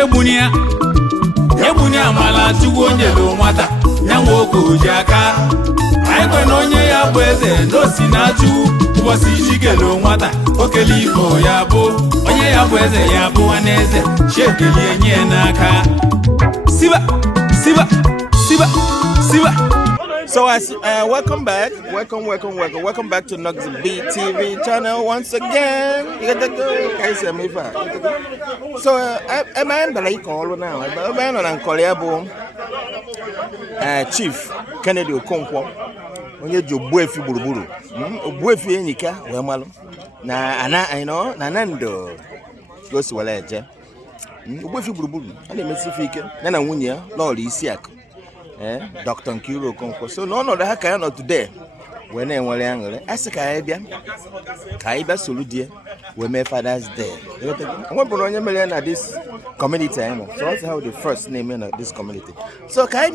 ebunia mala chukwu nyelu nwata nyanwo ogoji aka aikwe na onye ya bụ eze n'osi na-achụ ụbọchị iji kelu nwata okele igbo ya bụ onye ya bụ eze ya bụ nwanne eze chiekelie nye n'aka siba. So welcome back to McNoxyB TV channel once again. So I'm like call now. I'm on Nkeiru Chief Nkeiru Okonkwo. Onye Ogbuefi Bulubulu. Ogbuefi Enyika wemalu. Na nando gosi wala eje. Ogbuefi Bulubulu. Ana mesifike na nwunye LoLo Isi-aku. Dr. Nkeiru Okonkwo. So no that kind of today. When I want to ask Kaiba Soludie, we may Father's Day. I'm going to million at this community. So that's how the first name in this community. So Kai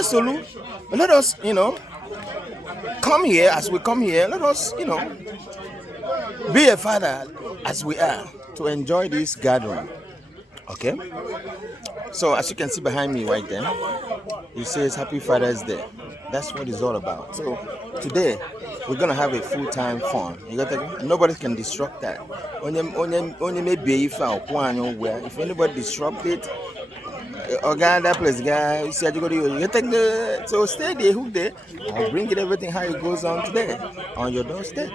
Solu, let us, come here as we come here. Let us, be a father as we are to enjoy this gathering. Okay? So as you can see behind me right there, it says Happy Father's Day. That's what it's all about. So today we're gonna have a full-time fun. Nobody can disrupt that. Only maybe if anybody disrupt it, or that place guy, so stay there, hook there. I'll bring it everything how it goes on today on your doorstep.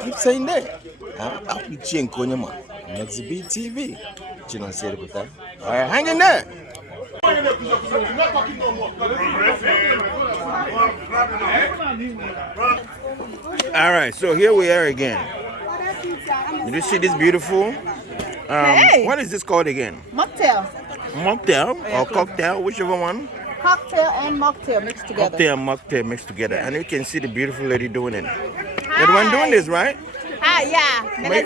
Keep saying that. Ichie Nkeonyema, McNoxyB TV, Chinonso Eduputa. All right, hang in there. All right, so here we are again. Did you see this beautiful? Hey. What is this called again? Mocktail. Mocktail or cocktail, whichever one. Cocktail and mocktail mixed together. Cocktail and mocktail mixed together, and you can see the beautiful lady doing it. You're the one doing this, right? Yeah. May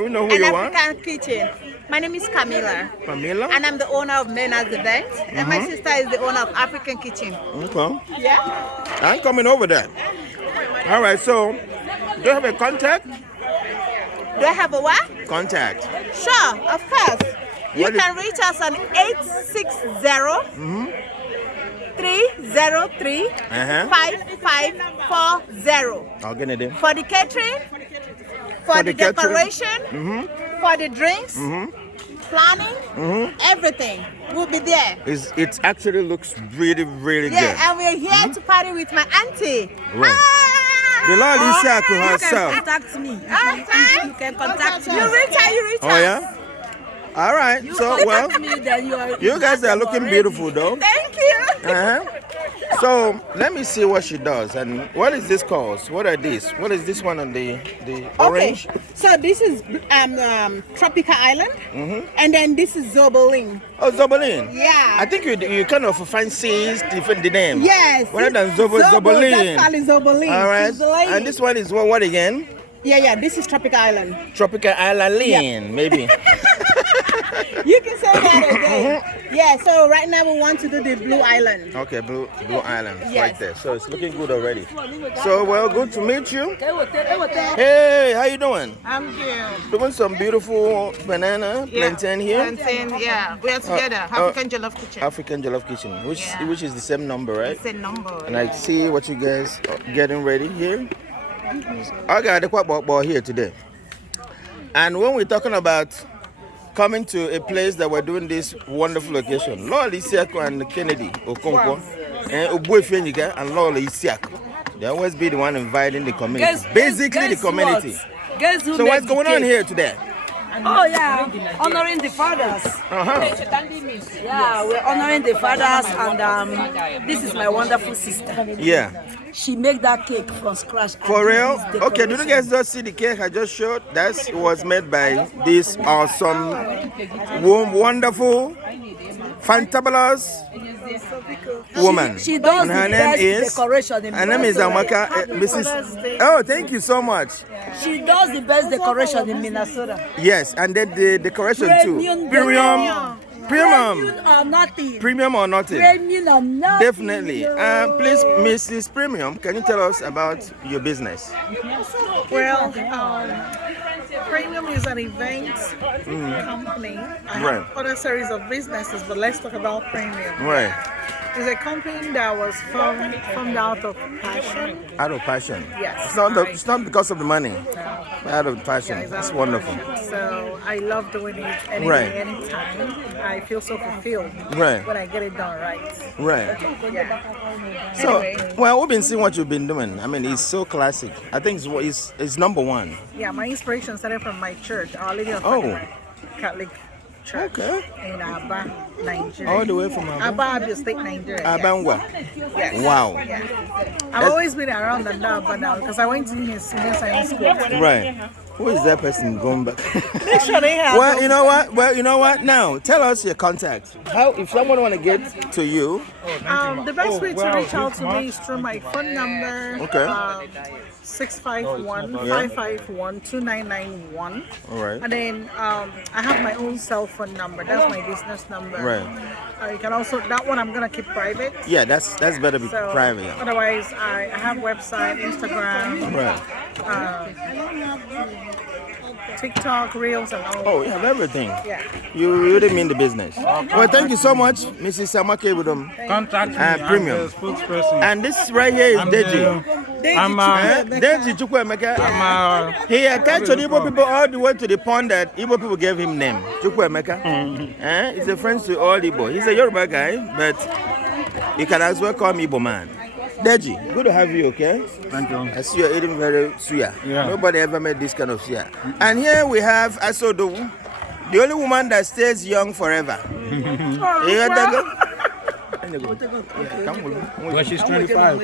we know who you are? African Kitchen. My name is Camila. Camila? And I'm the owner of Mena's Event. And my sister is the owner of African Kitchen. Okay. Yeah. I'm coming over there. All right, so do you have a contact? Do I have a what? Contact. Sure, of course. You can reach us on 860-303-5540. I'll get it in. For the catering, for the decoration, for the drinks, planning, everything will be there. It actually looks really, really good. Yeah, and we're here to party with my auntie. Right. The Lord Isi-aku herself. You can contact me. You can contact me. You reach us. Oh yeah? All right. So well, you guys are looking beautiful though. Thank you. So let me see what she does. And what is this called? What are these? What is this one on the orange? Okay. So this is Tropical Island, and then this is Zobolin. Oh, Zobolin. Yeah. I think you kind of fancy the name. Yes. Rather than Zobolin. That's called Zobolin. All right. And this one is what again? Yeah. This is Tropical Island. Tropical Island Lane, maybe. You can say that again. Yeah, so right now we want to do the Blue Island. Okay, Blue Island, Yes. right there. So it's looking good already. So, well, good to meet you. Hey, how you doing? I'm good. Doing some beautiful banana plantain here. Plantain, yeah. We are together. African Jollof Kitchen. African Jollof Kitchen, which is the same number, right? It's a number. And I see what you guys are getting ready here. I got the quack ball here today. And when we're talking about coming to a place that we're doing this wonderful occasion, LoLo Isi-aku and Nkeiru Okonkwo, and Ogbuefi Enyika and LoLo Isi-aku, they always be the one inviting the community. Basically, the community. So what's going on here today? Oh yeah, honoring the fathers. Yeah, we're honoring the fathers, and this is my wonderful sister. Yeah. She made that cake from scratch. For real? Okay, do you guys just see the cake I just showed? That was made by this awesome, wonderful, fantabulous woman. She does and her the name best is decoration in her name is Minnesota. Mrs. Oh, thank you so much. She does the best decoration in Minnesota. Yes, and then the decoration too. Premium or nothing. Premium or nothing. Premium or nothing. Definitely. Please, Mrs. Premium, can you tell us about your business? Well, Premium is an event company. I have other series of businesses, but let's talk about Premium. Right. It's a company that was formed out of passion. Out of passion. Yes. It's not because of the money. But out of passion. Yeah, exactly. That's wonderful. So I love doing it any day, anytime. I feel so fulfilled when I get it done right. Right. Yeah. So, Anyway, well, we've been seeing what you've been doing. I mean, it's so classic. I think it's number one. yeah, my inspiration started from my church, Our Lady of Oh. Fatima Catholic Church in Aba, Nigeria. All the way from Aba? Abia State, Nigeria. Abangwa. Yes. Wow. Yeah. I've always been around the Aba now because I went to senior science school. Right. Who is that person going back? Make sure they have. Well, you know what? Now, tell us your contact. How, if someone want to get to you? The best way to reach out to me is through my phone number. Okay. 651-551-2991. All right. And then I have my own cell phone number. That's my business number. Right. You can also, that one I'm gonna keep private. Yeah, that's better be So, private. Yeah. Otherwise, I have website, Instagram, Right. TikTok, Reels, and all. Oh, you have everything. Yeah. You really mean the business. Well, thank you so much, Mrs. Samake with them. Contact me. Premium. I'm the spokesperson. And this right here is Deji. Deji Chukwuemeka. He attached to the Igbo people all the way to the point that Igbo people gave him name, Chukwuemeka. He's a friend to all Igbo. He's a Yoruba guy, but you can as well call me Igbo man. Deji, good to have you, okay? Thank you. I see you're eating very suya. Yeah. Nobody ever made this kind of suya. And here we have Asodo, the only woman that stays young forever. You got that go? Well, she's 25.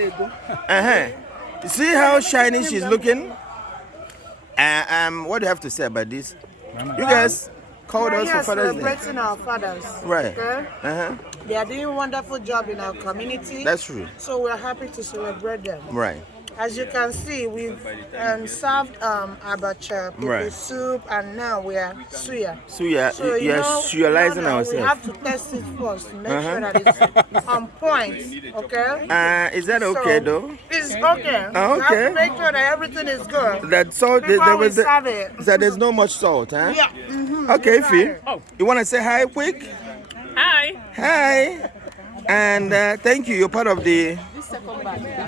See how shiny she's looking? What do you have to say about this? You guys called us for Father's Day. Celebrating our fathers. Right. Okay? They are doing a wonderful job in our community. That's true. So we're happy to celebrate them. Right. As you can see, we've served abacha, pepper soup, and now we are suya. Suya, So you're suyalizing we ourselves. have to test it first to make sure that it's on point. Okay? Is that okay though? It's okay. Oh, We have okay. to make sure that everything is good. That salt, Before we serve it. that there's no much salt, huh? Yeah. Okay, Fi. You want to say hi quick? Hi. Hi. And thank you. You're part of the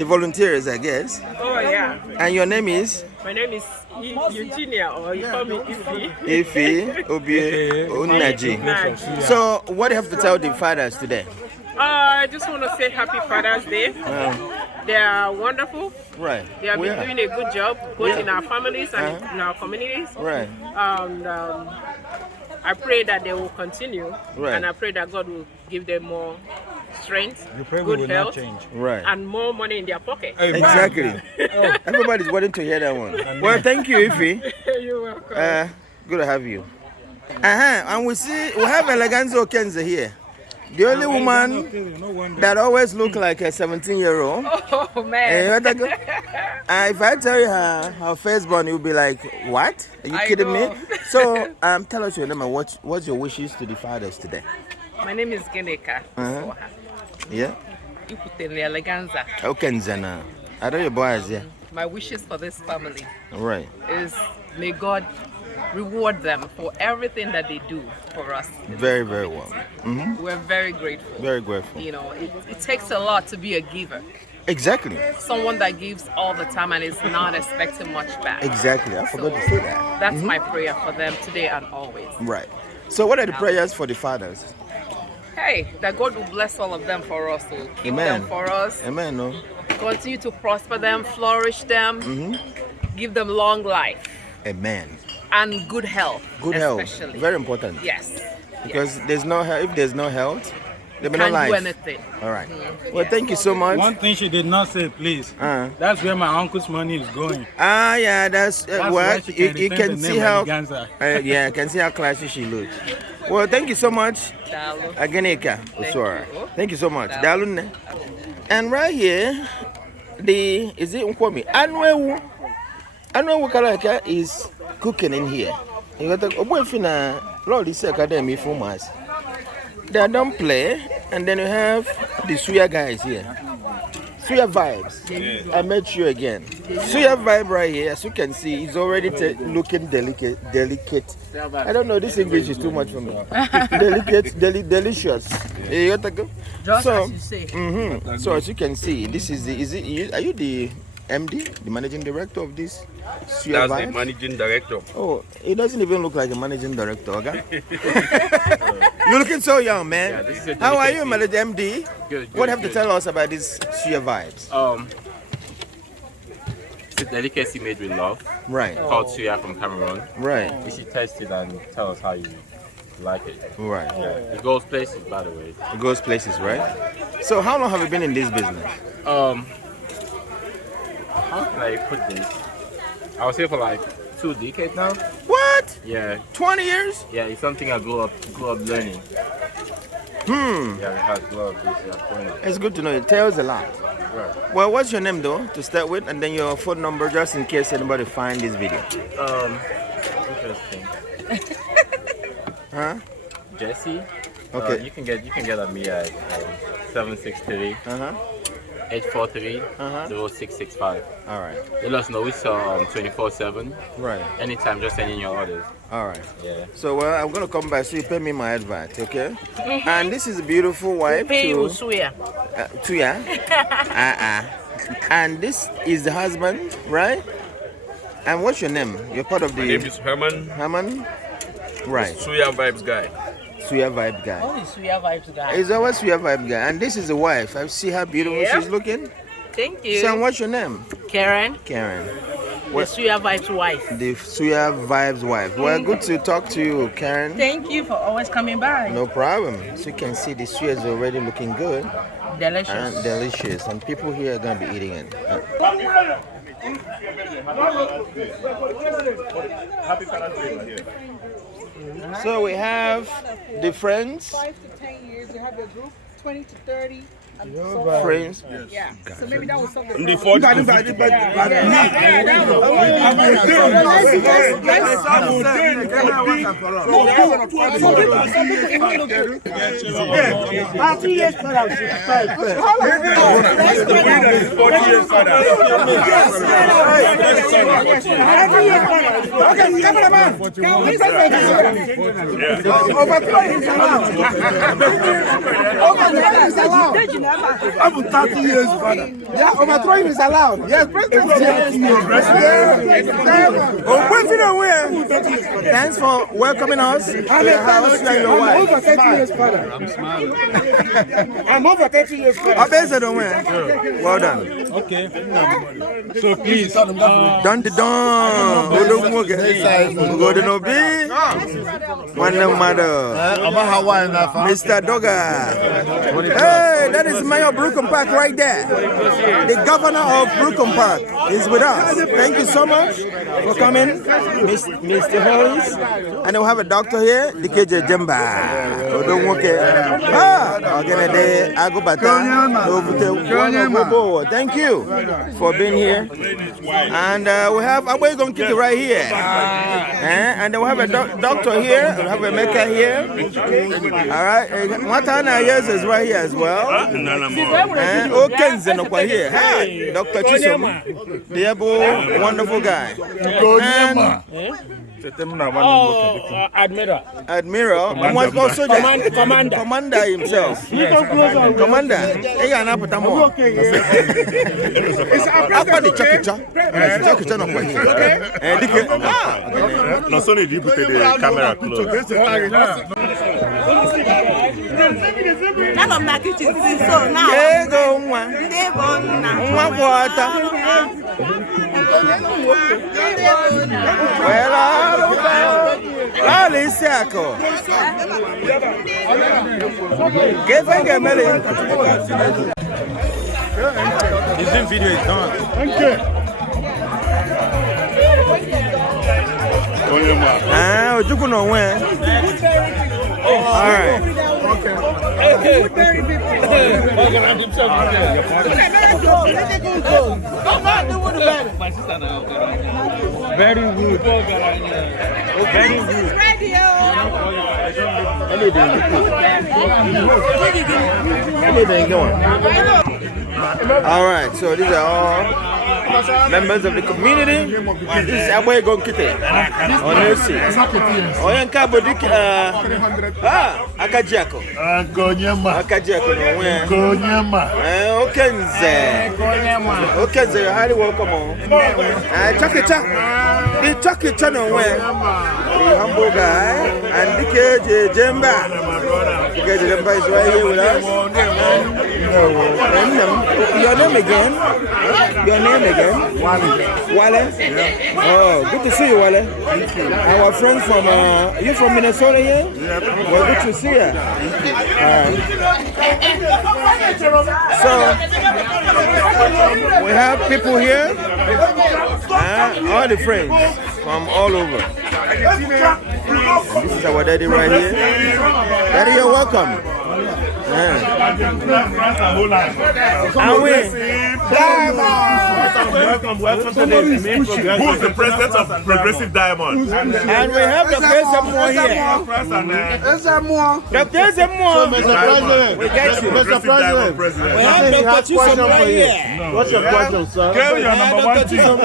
volunteers, I guess. Oh yeah. And your name is? My name is Eugenia, or you call me Ifi. Ifi Obie Unaji. So, what do you have to tell the fathers today? I just want to say Happy Father's Day. They are wonderful. Right. They have been doing a good job, both in our families and in our communities. Right. And I pray that they will continue, Right. and I pray that God will give them more strength, You pray we good will not health, change. Right. and more money in their pocket. Exactly. Everybody's waiting to hear that one. Well, thank you, Ifi. You're welcome. Good to have you. And we have Eleganzo Kenza here. The only woman that always look like a 17-year-old. Oh man. If I tell you her firstborn, you'll be like, what? Are you kidding me? So tell us your name and what's your wishes to the fathers today? My name is Geneka. Yeah? Eleganza. Okay, Nzana. I know your boy is here. My wishes for this family Right. is may God reward them for everything that they do for us. Very, very well. We're very grateful. Very grateful. You know, it takes a lot to be a giver. Exactly. Someone that gives all the time and is not expecting much back. Exactly. I forgot to say that. That's my prayer for them today and always. Right. So what are the prayers for the fathers? Hey, that God will bless all of them for us, to keep Amen. them for us, Amen. No? continue to prosper them, flourish them, give them long life Amen. and good health. Good health. especially. Very important. Yes. Because if there's no health, there will be no Can't life. do anything. All right. Well, thank you so much. One thing she did not say, please. That's where my uncle's money is going. Yeah, that's That's why what she you retain can the see name how. Eleganza. Yeah, I can see how classy she looks. Well, thank you so much. Dalo. Ageneka Osora. you. Thank you so much. Dalune. And right here, is it Nkwomi? Anwewu Kalaka is cooking in here. You got to Ogbuefi na Lord Academy for us. They don't play, and then you have the Suya guys here. Suya vibes. Yes. I met you again. Suya vibe right here, as you can see, is already looking delicate. I don't know, this English is too much for me. Delicate, delicious. Yeah. Just as you say. So as you can see, this is are you the MD, the managing director of this Suya That's the managing director. Oh, it doesn't even look like a managing director, okay? You're looking so young, man. Yeah, how are you, MD? Good. What have to tell us about this Suya vibes? It's a delicacy made with love. Right. Called Suya from Cameroon. Right. You should taste it and tell us how you like it. Right. Yeah. It goes places, by the way. It goes places, right? So how long have you been in this business? How can I put this? I was here for like 2 decades now. What? Yeah. 20 years? Yeah, it's something I grew up learning. Yeah, we had grew up this growing up. It's good to know. It tells a lot. Right. Well, what's your name though, to start with, and then your phone number, just in case anybody find this video. Interesting. Huh? Jesse. Okay. You can get at me at 763. 843 0665. All right. Let us know. We sell 24/7. Right. Anytime, just send in your orders. All right. Yeah. So I'm gonna come back so you pay me my advert, okay? And this is a beautiful wife Pay you, too. Suya. Suya. And this is the husband, right? And what's your name? You're part of the. My name is Herman. Herman. Right. Suya vibes guy. Suya vibe guy. Oh, the Suya vibes guy. He's always Suya vibe guy. And this is the wife. I see how beautiful Yep. she's looking. Thank you. So what's your name? Karen, Karen. the Suya vibes wife. The Suya vibes wife. Well, good to talk to you, Karen. Thank you for always coming by. No problem. So you can see the suya is already looking good Delicious. and delicious, and people here are gonna be eating it. So we have the friends. 5 to 10 years. You have your group, 20 to 30. Friends. Yeah. So maybe that was something. The 40 to Up to 30 years, brother. Yeah, overthrowing is allowed. Yes, Thanks for welcoming us to your house and your wife. Over 30 years, father. I'm smiling. I'm over 30 years, father. Well done. Okay. So please, Done. Go to no be. One mother. Mr. Dogger. Hey, that is Mayor Brooklyn Park right there. The governor of Brooklyn Park is with us. Thank you so much for coming, Mr. Holmes. And we'll have a doctor here, DKJ Jemba. Thank you for being here. And we have Abu going to keep it right here. And then we'll have a doctor here. We'll have a maker here. All right. Matana yes is right here as well. And Oken's here. Hi, Dr. Chisom, the wonderful guy. Admiral. Admiral, Commander himself. Commander, Noxyb Eduputa the camera close. Isi-aku. This video is done. Ojukwu no win. All right. Very good. Very good. Anything going? All right, so these are all members of the community. This is Ogbuefi Enyika. Akajiako. Nkeiru Okenze, you're highly welcome. The channel where the humble guy and the Jemba. The Jemba is right here with us. Your name again? Your name again? Wale. Oh, good to see you, Wale. Our friend from, you from Minnesota here? Yeah. Well, good to see you. So, we have people here, all the friends from all over. This is our daddy right here. Daddy, you're welcome. Welcome to the who's the president of Progressive Diamond? And we have the president here. Dr. Zemmour. We get you. Mr. President. We have Dr. Chisom right here. What's your question, sir? Give your number one team.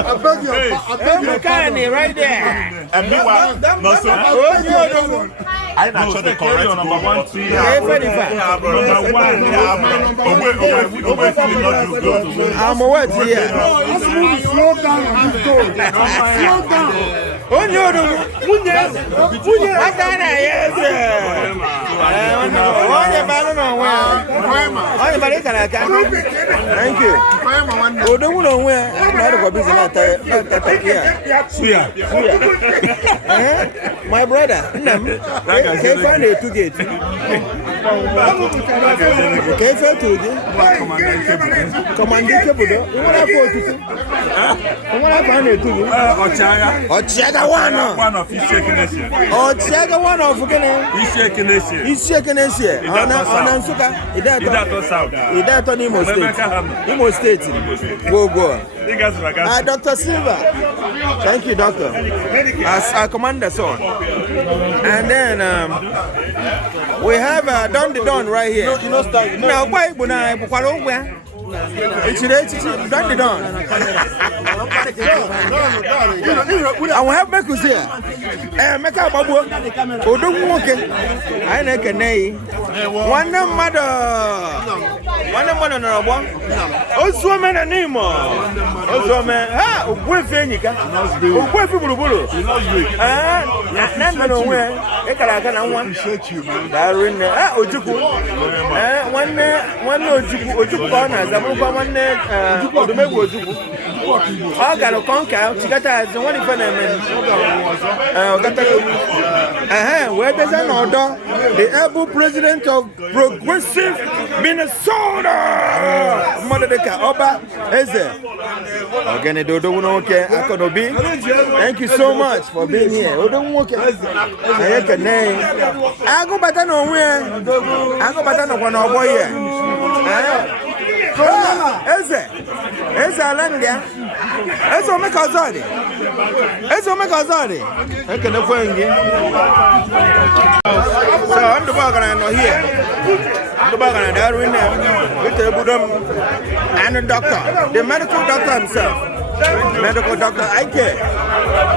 Right there. And meanwhile, I'm not sure the correct number one team. I'm aware here. Slow down and go. Slow down. Oh no, thank you. Oh, don't know where. Suya. My brother. Can't find it to get. Commander Kebudo. What I find it to you. Ochiaga one of Isi-aku. Ochiaga one of Isi-aku. Idato Imo State. Go. Dr. Silva. Thank you, doctor. As our commander son. And then we have Don right here. Now, why would I it's done. I will have Mekus here. Make up Babu. Oh, don't walk it. I like a nay. One mother. Also, man, a name. Also, man. Ogbuefi Enyika. Ogbuefi Bulubulu. I got a conquer. She got as one if where there's an order, the able president of Progressive Minnesota, Mother Oba Eze. Thank you so much for being here. I go back nowhere. I go back on our boy here. Eze Alandia. Eze Omekazadi. I can find you. So I'm the bag and I'm here. The bag and I'm with the Budum and the doctor, the medical doctor himself. Medical doctor Ichie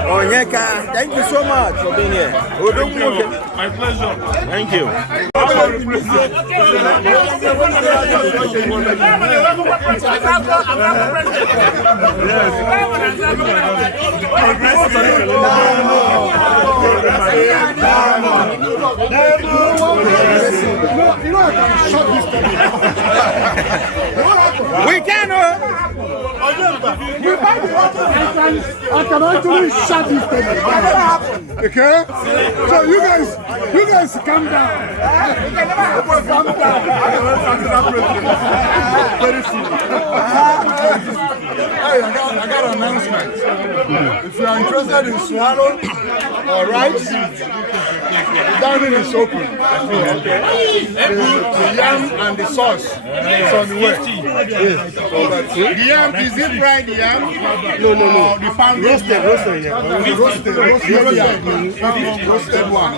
Nkeonyema. Thank you so much for being here. My pleasure. Thank you. We can. I can actually shut this thing. Okay? So you guys calm down. Calm down. Very soon. I got an announcement. If you are interested in swallow or rice, the dining is open. The yam and the sauce is on the way. The yam, is it fried yam? No. The pounded roasted yam. Roasted one.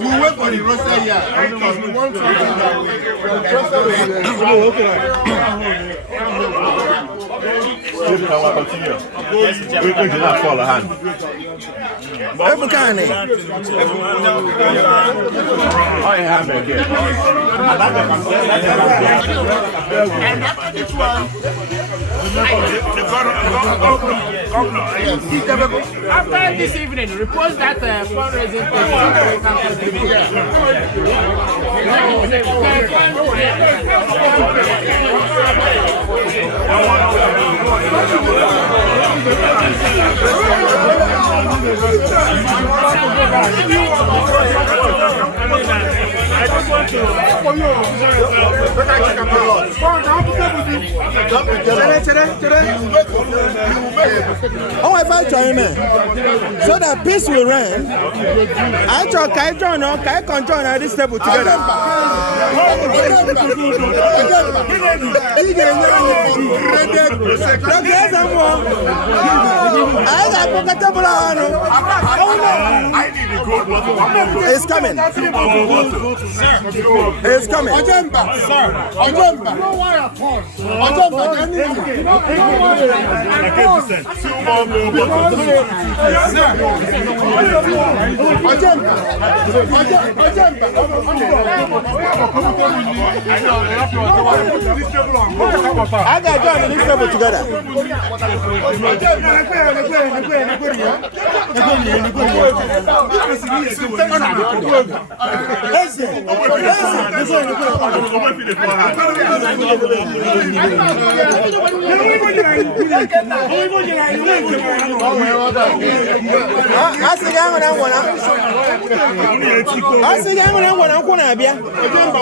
You wait for the roasted yam because we want something that we are interested in. Continue. We do not fall a hand. I have it again. After this evening, report that fundraising I just want to. Oh, if I join me, so that peace will reign. I join, can control this table together. It's coming. It's coming. I got John in this table together.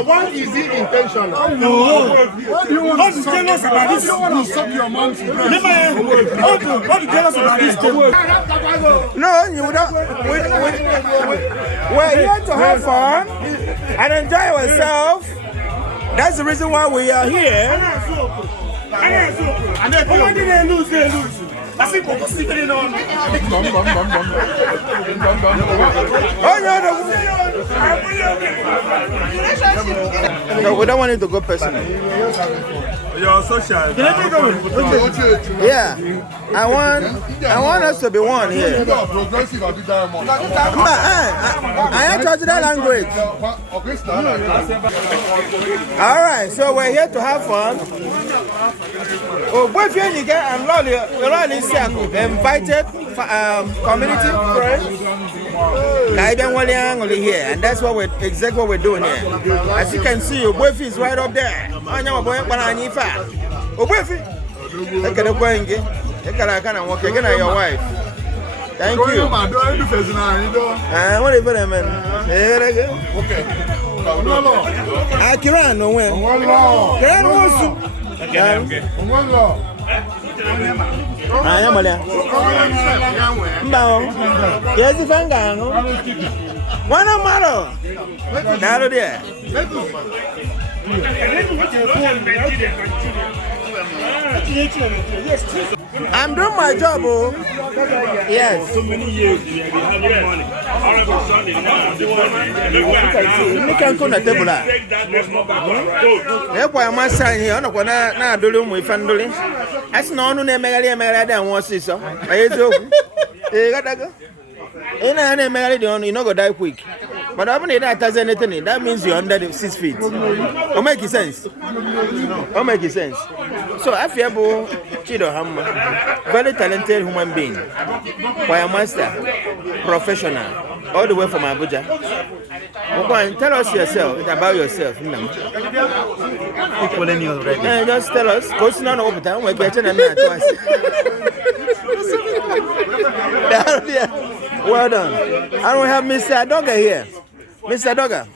What is the intention? What do you want to tell us about this? You want to suck your mom's breast? What do you tell us about this? No, you don't. We're here to have fun and enjoy ourselves. That's the reason why we are here. No, we don't want it to go personal. Your social. Yeah, I want us to be one here. I ain't touching that language. All right, so we're here to have fun. Ogbuefi Enyika and LoLo Isi-aku invited community friends. Here, and that's exactly what we're doing here. As you can see, Ogbuefi is right up there. Ogbuefi, your wife. Thank you. What is it, man? Okay. Kiran, no way. Kiran wants to. I am a yes, if I'm going. Why not matter? Now, there. I'm doing my job, oh. Yes. So many years we have been having money. All of a sudden, now the money. You can come to the table. Why am I saying here? I'm not going to do it with family. That's not only a mega than one sister. I do. You got that? In a married, you're not going to die quick. But I mean, that does anything. That means you're under the 6 feet. It'll make sense. It'll make sense. So, I feel very talented human being. Choir master, professional, all the way from Abuja. Tell us about yourself. People in you already. Just tell us. Because none of the time we're getting a man twice. Well done. I don't have Mr. Adoga here. Mr. Adoga,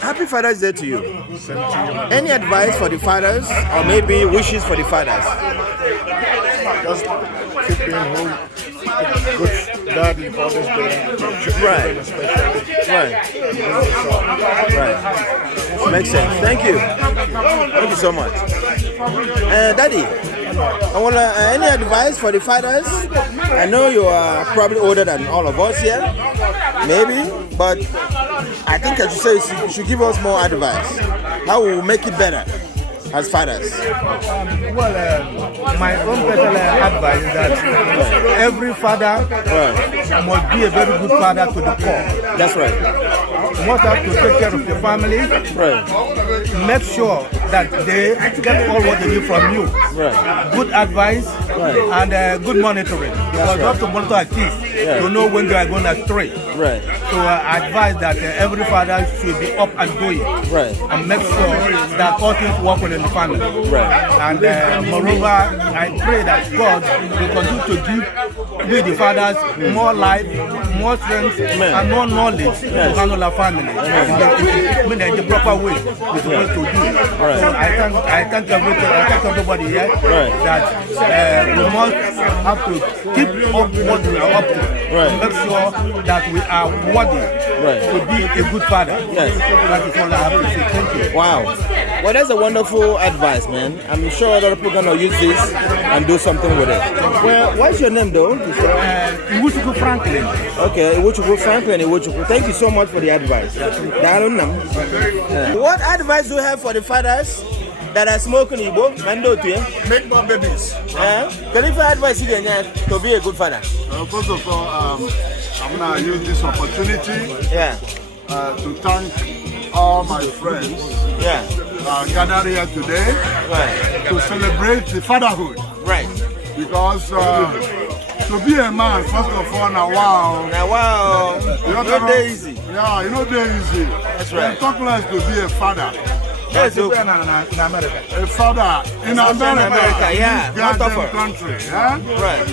happy Father's Day to you. Any advice for the fathers or maybe wishes for the fathers? just keep being home. Good dad in Father's Day. Right. Makes sense. Thank you. Thank you so much. Daddy, I want any advice for the fathers? I know you are probably older than all of us here, maybe, but I think I should say you should give us more advice. How we will make it better as fathers? My own personal advice is that every father must be a very good father to the core. That's right. You must have to take care of your family. Right. Make sure that they get all what they need from you. Right. Good advice and good monitoring. Because you have to monitor our kids to know when they are going astray. Right. So I advise that every father should be up and going. Right. And make sure that all things work well in the family. Right. And moreover, I pray that God will continue to give with the fathers more life, more strength, and more knowledge to handle our family in the proper way we're supposed to do. Right. So I thank everybody here that we must have to keep up what we are up to. Make sure that we are worthy to be a good father. Yes. That is all I have to say. Thank you. Wow. Well, that's a wonderful advice, man. I'm sure other people are going to use this and do something with it. Well, what's your name, though? Iwuchukwu Franklin. Okay, Iwuchukwu Franklin. Iwuchukwu. Thank you so much for the advice. What advice do you have for the fathers that are smoking Igbo? Make more babies. Can you advise you to be a good father? First of all, I'm going to use this opportunity to thank all my friends gathered here today to celebrate the fatherhood. Right. Because to be a man, first of all, now wow. Not that easy. Yeah, you know they're easy. That's right. Talk less to be a father. Yes, A father in America, yeah, not tougher. Country, yeah? Right.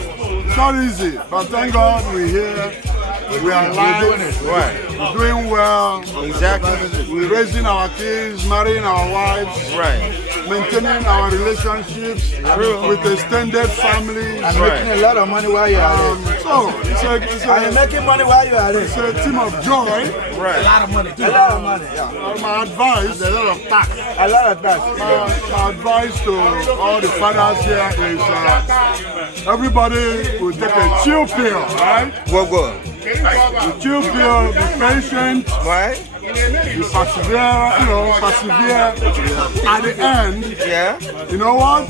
It's not easy, but thank God we're here. We are alive. We're doing it. Right. We're doing well. Exactly. We're raising our kids, marrying our wives. Right. Maintaining our relationships with extended families. And making a lot of money while you are there. So, it's making money while you are there. It's a team of joy. Right. A lot of money. A lot of money, My advice, a lot of tax. A lot of tax. My advice to all the fathers here is everybody will take a chill pill, right? Go. The chill pill, be patient. Right. You persevere. At the end, you know what?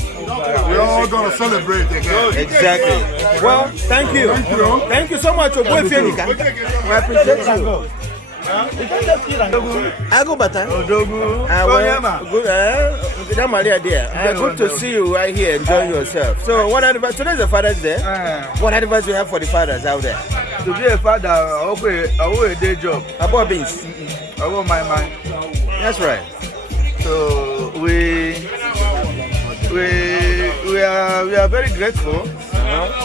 We're all going to celebrate again. Exactly. Well, thank you. Thank you so much, Ogbuefi Enyika. I appreciate you. I go better. Good to see you right here enjoying yourself. So, what advice? Today's the Father's Day. What advice do you have for the fathers out there? To be a father, I will a day job. About beans. I want my mind. That's right. So we are very grateful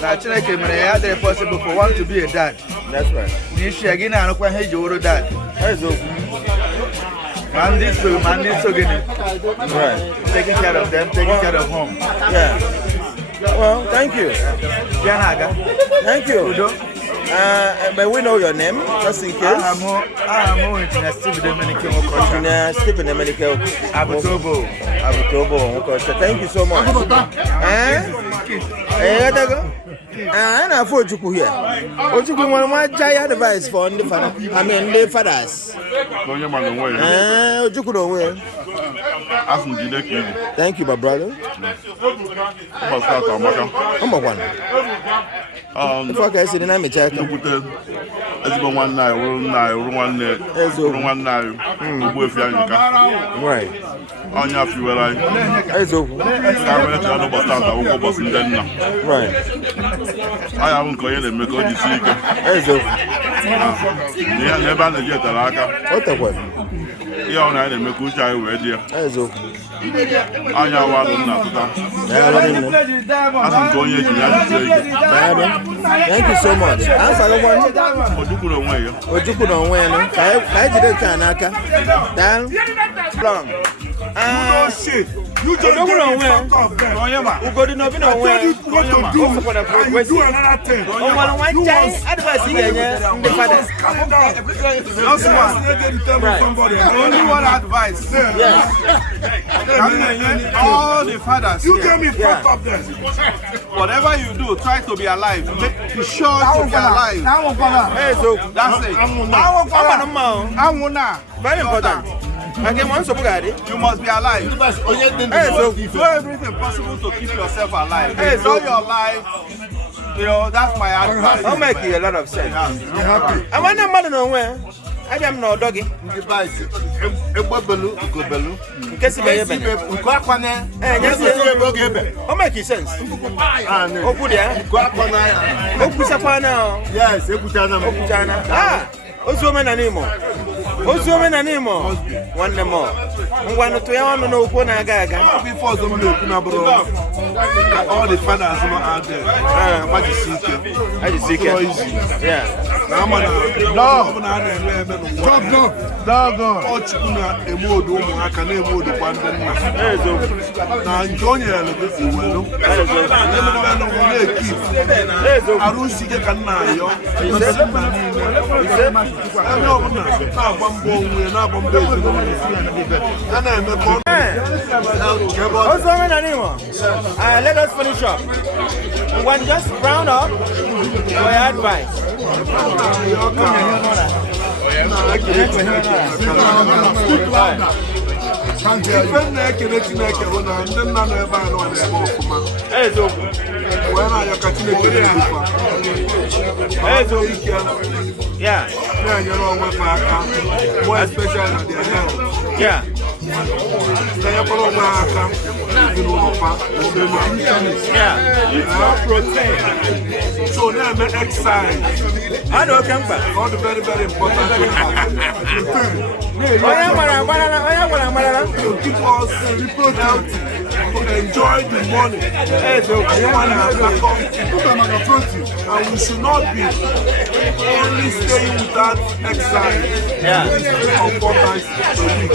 that Chineke made it possible for one to be a dad. That's right. This year again, I don't want to dad. Man, this again. Right. Taking care of them, taking care of home. Yeah. Well, thank you. Thank you. May we know your name, just in case? I'm Engineer Stephen Emenike. Thank you so much. And I thought you could hear. What you want my giant advice for the father? I mean, the fathers. Thank you, my brother. Number one. If I can see the name, it's a right. On your fuel line. Right. I haven't got any make on the secret. Never get a laka. What the way? You are not a make which I read here. I know what I'm not. Thank you so much. Answer the one. What you put on when I did a canaka. Down. Long. Shit. You just gave me fuck off then. We go to no be no way. I told you what to do. And you do another thing. Oh, one time advice here, the father. Only one advice. Yes. All the fathers. You gave me fuck off then. Whatever you do, try to be alive. Be sure to be alive. Hey, so that's it. very important. Again, once you must be alive. Hey, so do everything possible to keep yourself alive. Enjoy your life. You know, that's my advice. I'll make you a lot of sense. You're happy. I want no man nowhere. I am no doggy. Oh, make it sense. Oh, good, yeah. Yes, ah, Ozuomen anymore. Ozuomen anymore. One more. One to your no one again. Before the all the fathers out there. What is secret? I just seek it. Yeah. Dog. Emodo, Akane Emodo, Pandana. Now, Antonio, let us finish up. One just round up for your advice. Yeah. Yeah. So now I'm excited. I don't come back. All the very, very important things. To keep us healthy, to enjoy the money. And we should not be only staying without exercise. Yeah. 4 times a week.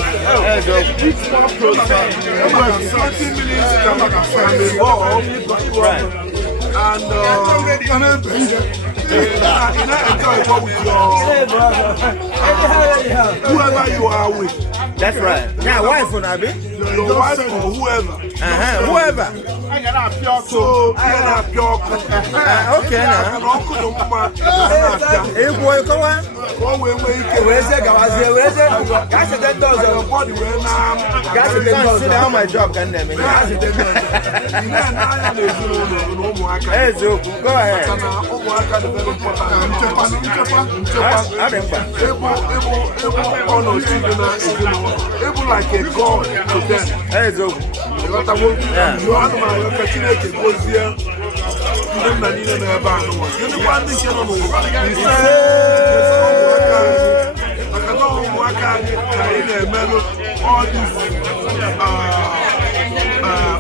Each more protein, 30 minutes can involve. Right. And enjoy what with whoever you are with. That's right. Yeah, wife on Abi. Your wife or whoever. Whoever. So, okay now. Hey boy, come on. Sit down my job, can name it. Hey, Zo, go ahead. Able like a god to them. Hey, Zo.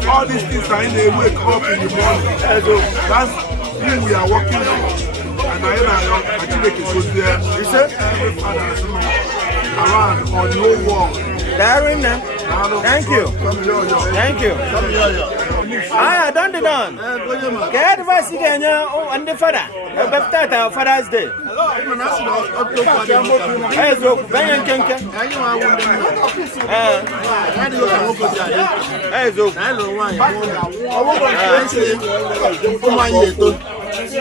All these things are in they wake up in the morning. That's who we are working for. And I actually go there. Around on the whole world. Thank you. Thank you. I done it done. Get advice again on the father. About Father's Day. Hey, so Ben Kenke. Hey, so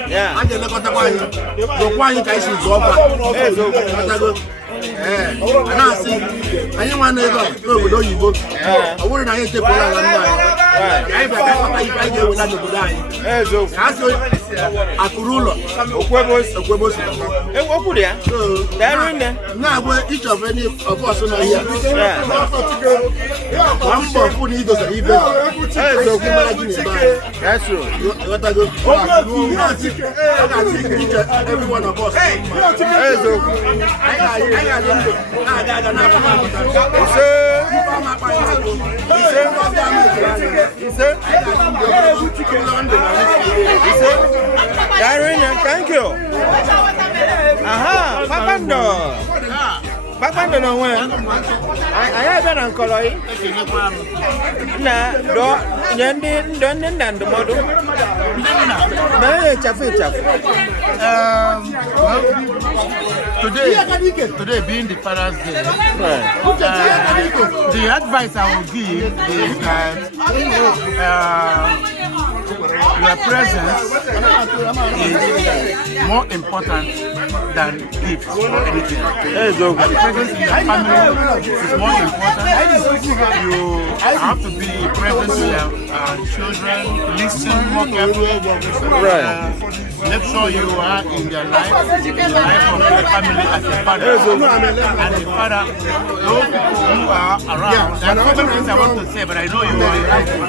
yeah. Each of any of us here. That's true. Every one of us. Thank you. Aha, Papando. Kpakpando na onwe ya. Anyị abịa na nkọlọ yi. Na do nye ndị nna ndụmọdụ. Mere ya ịchafụ. Today being the Father's Day, the advice I will give is that your presence is more important than gifts or anything. Your presence in your family is more important. You have to be present to your children, listen more carefully. Make sure you are in their life of the family as a father. And a father, those people who are around, there are so many things I want to say, but I know you are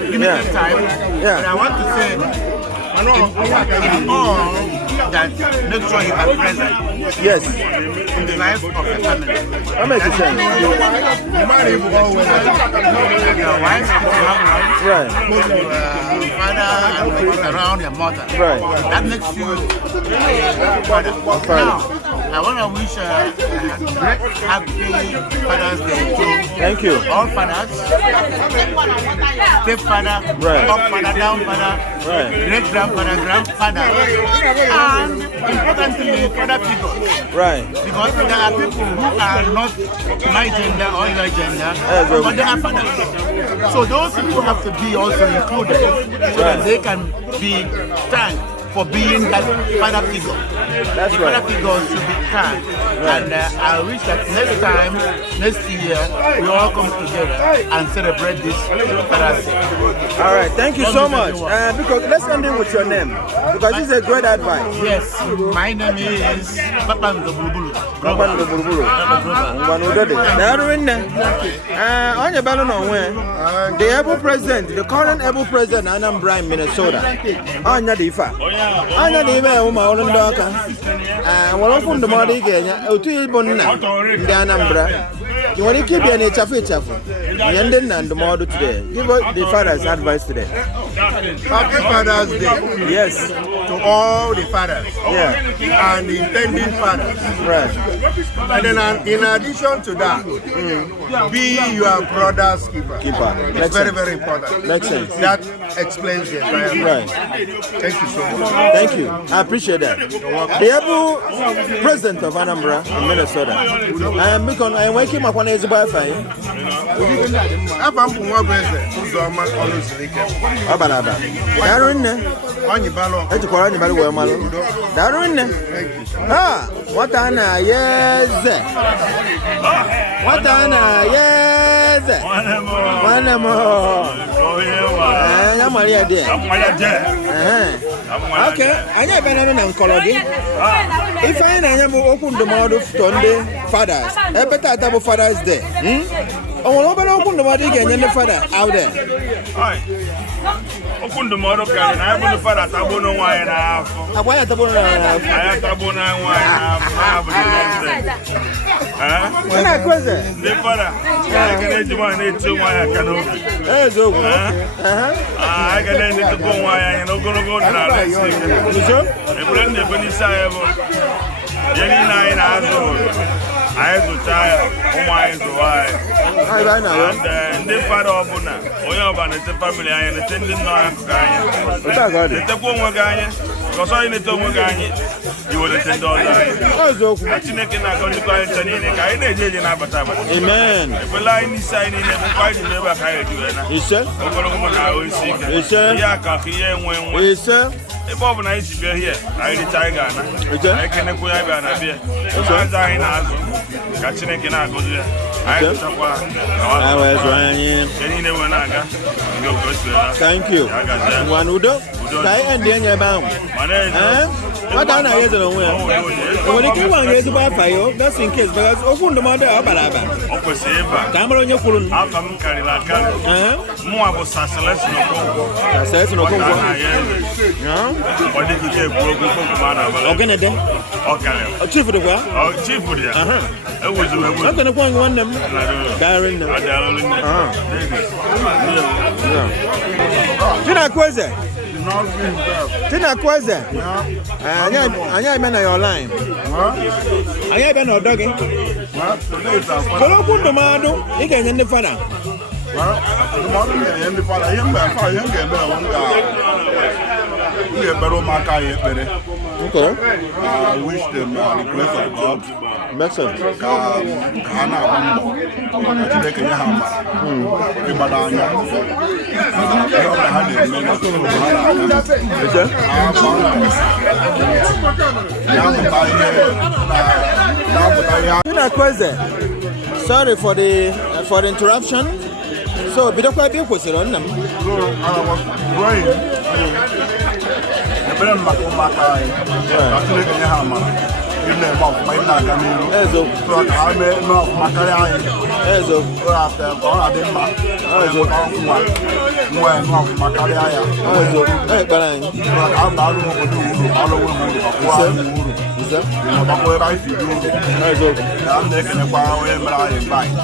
limited time. But I want to say, in all, that make sure you are present. Yes. In the life of the family. That makes sense. Your wife, right. Your father, and around your mother. Right. That makes you father. Now, I want to wish a great happy Father's Day to thank you. All fathers, stepfather, right. Up father, down father, right. Great grandfather, grandfather, and importantly, father figures. Right. Because there are people who are not my gender or your gender, but they are fathers. So those people have to be also included so that they can be thanked for being that father figure. That's the right. Father figure should be thanked. Right. And I wish that next time, next year, we all come together and celebrate this Father's Day. All right, thank you so much. Because let's end it with your name, because this is a great advice. Yes, my name is Papa Ndobulubulu. Papa Ndobulubulu. The able president, the current able president, Anambra in Minnesota. Anya Difa. Anya Diva, Uma Olundaka. And one of the Modi Kenya, Utu Bonna, the Anambra. You want to keep your nature Yenden and the model today. Give us the father's advice today. Happy Father's Day. Yes. To all the fathers. Yeah. And the intending fathers. Right. And then in addition to that, be your brother's keeper. It's very, very important. Makes sense. That explains the entire thing. Right. Thank you so much. Thank you. I appreciate that. The able president of Anambra in Minnesota. I'm waking up on his Wi-Fi. What ana yes. What ana yes. One more. I'm Maria dear. Okay, I never know Colody. If I never open the mouth of Sunday fathers, a better double Father's Day. I will open the body again and the father out there. Open the mouth of God and I will the father tabono wine and a half. I want to I have tabono wine and a half. When I question the father, I can edge one, it's two wine I can open. There's over. I can end it to go wine and I'm going to go to that. The blend the Benisa ever. Jenny 9 hours old. I have to tire, my wife. And the father of Buna, Oyaban, the family, and attending Noxyb. The Tapu Ganya, because I need to Mogani, you will attend all that. Actually, I can go to Guyantanini, I need to get an amen. If a line is signing and fighting never carry you. Yes, sir. Yes, sir. Yes, sir. If I'm nice to be here, I retire. I can go and be. Catching a can go there. I was running. Thank you. One Udo, and then you're bound. What I know is when you come on, there's about fire, that's in case, but open the mother of Balaba. Camera on your phone. I'm carrying like more of a selection of selection of what did you get broken from? Okay, okay. Chief of the well? Oh, Chief of the I'm going to point one them. Darren. Tina Kweze. Anya been on your line. Anya been on dogging. Today is our father. Koloku ndụmọdụ ị ga-enye ndị fada. Ndụmọdụ ga-enye ndị fada ihe mgbe afọ ihe ga-eme ga-ekpere ụmụaka anyị ekpere. Okay. Wish them the grace of God. Makes sense. Ka ha na-agba mbọ ka Chineke nye ha mma ịgbado anya ihe ọbụla ha na-eme Chinonso, sorry for the interruption. So, bidokwa bi kwesịrị nna m. I was praying. Ebere maka ụmụaka anyị ka Chineke nye ha mma. Ịna eme ọfụma ịna aga n'ihu. Ezo. So ka ha mee ọfụma karịa anyị. Ezo. So that ka ọ na-adị mma. Ezo. Nwa eme ọfụma karịa ya. Ezo. Ekpere anyị. So ka ha na-alụ obodo uru, alụ onwe uru, ọkwụwa anyị uru. Ọgbakọ ebe anyị si dị uru. Ezo. Ka m na-ekenekwa onye mere anyị mba anyị.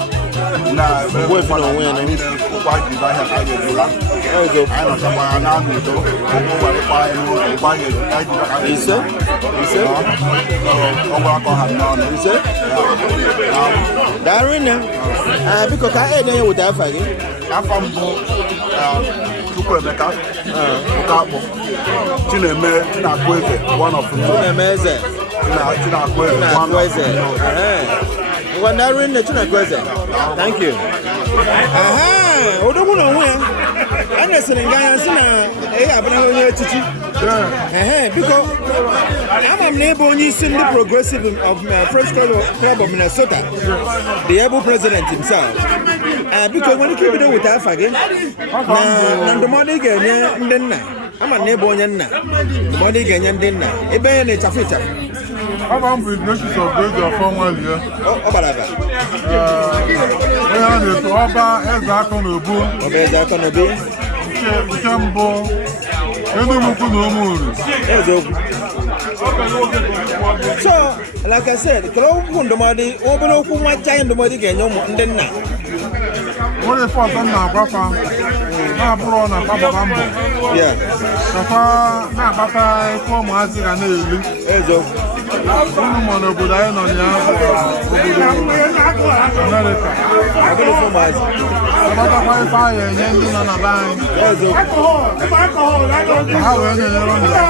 Ogbuefi na onwe ya na ụkwa ji bụ ahịa ka anyị ga-edola. Anyị nọchakwa ya na udo. Ụkwụ werekwa anyị n'ụlọ ụkwa anyị ga-edola. Ise. Ọgwụ akọ ha n'ọnụ. Ise. Daarụ nne. Biko ka anyị na-enye wụta afa gị. Afa mbụ Chukwuemeka Ụkakpọ Chinakwu Eze one of them. Chinemeze. Chinakwu Eze one of them. Ngwa daarụ nne Chinakwu Eze. Thank you. Odogwu na onwe ya. A na-esiri nga ya sị na ị ga-abụrụ onye echichi. Biko ama m na ịbụ onye isi ndị Progressive of French Club of Minnesota, the able president himself. Biko nwere ike ibido weta afa gị na ndụmọdụ ị ga-enye ndị nna. Ama m na ịbụ onye nna, ndụmọdụ ị ga-enye ndị nna ebe ya na-echafu echafu. Aba m bụ Ignatius Ogbuefi Ọfọnwalie. Ọ bara aba. Onye a na-eto ọba eze akọ n'obu. Ọba eze akọ n'obu. Nke mbụ Enumukwu na Ụmụnri. Eziokwu. So, like I said, kele okwu ndụmọdụ, obere okwu nwacha anyị ndụmọdụ ga-enye ụmụ ndị nna. Onye ife ọzọ na-agwafa na-abụrụ na agbaba mbọ. Nakwa na-akpata ife ụmụazị ga na-eri. Eziokwu. Ụmụ nọ n'obodo anyị nọ ya obodo Amerịka. Ọgbatakwa ife ahụ enye ndị nọ na be anyị. Ka ha wee na-enyere ụmụ ya.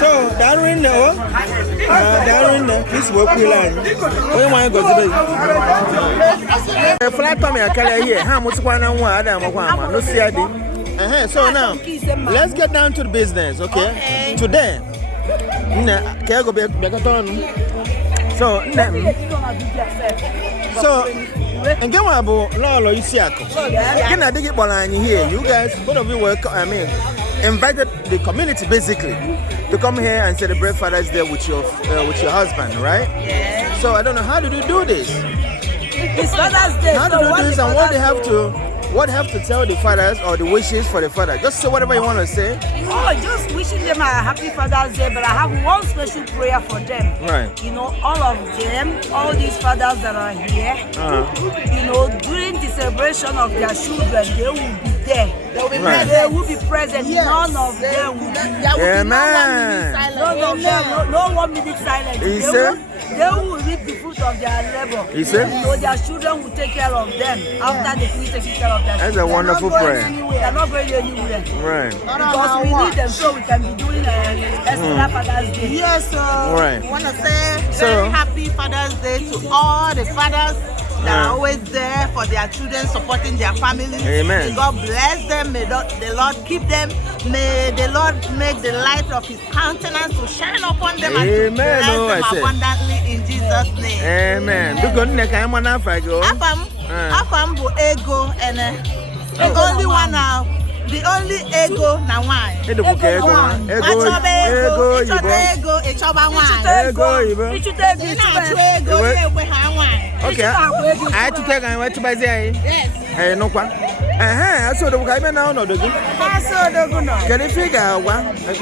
So, daarụ nne o. Daarụ nne, isi okwu ile anyị. Onye nwaanyị gọzibe gị. Flat Tommy akarịa ihe, ha amụsịkwa na nwa ada amakwa ama, no see adi. So now, let's get down to the business, okay? Today, so, Nkeiru bụ LoLo Isi-aku. Gina digi kpọrọ here. You guys, both of you were, invited the community basically to come here and celebrate Father's Day with your husband, right? Yeah. So I don't know, how did you do this? It's Father's Day. How did you do this, and what they have to tell the fathers or the wishes for the father? Just say whatever you want to say. Oh, just wishing them a happy Father's Day, but I have one special prayer for them. Right. You know, all of them, all these fathers that are here, you know, during the celebration of their children, they will be there. They will be present. They will be present. Yes. None of them will be there. No 1 minute silence. They will reap the fruit of their labor. You say? So their children will take care of them after they finish taking care of their children. That's a wonderful prayer. They're not going anywhere. Right. Because we need them so we can be doing extra Father's Day. Yes, right. I want to say very happy Father's Day to all the fathers that are always there for their children, supporting their families. Amen. May God bless them. May the Lord keep them. May the Lord make the light of His countenance to shine upon them and to bless them abundantly in Jesus' name. Amen. Afam bu ego and only one now. The only ego na wine. Ego okay. I had to take and went to buy the yes. No one. I saw the guy now. No, the can you figure what? I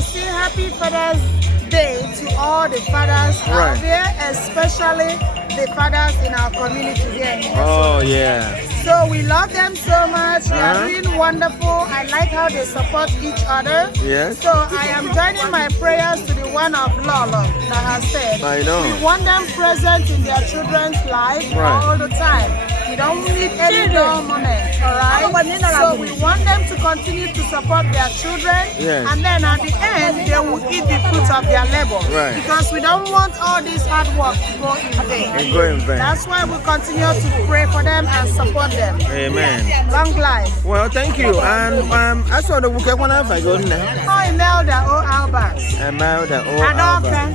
say happy Father's Day to all the fathers out there, especially the fathers in our community here. Oh, yeah. So we love them so much. They are doing wonderful. wonderful. I like how they support each other. Yes. So I am joining my prayers to the one of LoLo that has said, I know. We want them present in their children's life all the time. We don't need any dull moment, all right? So we want them to continue to support their children, and then at the end, they will eat the fruit of their labor. Right. Because we don't want all this hard work to go in vain. That's why we continue to pray for them and support them. Amen. Long life. Well, thank you. And I saw the book. When I go in there. Oh, Imelda O. Albert. Imelda O. Albert.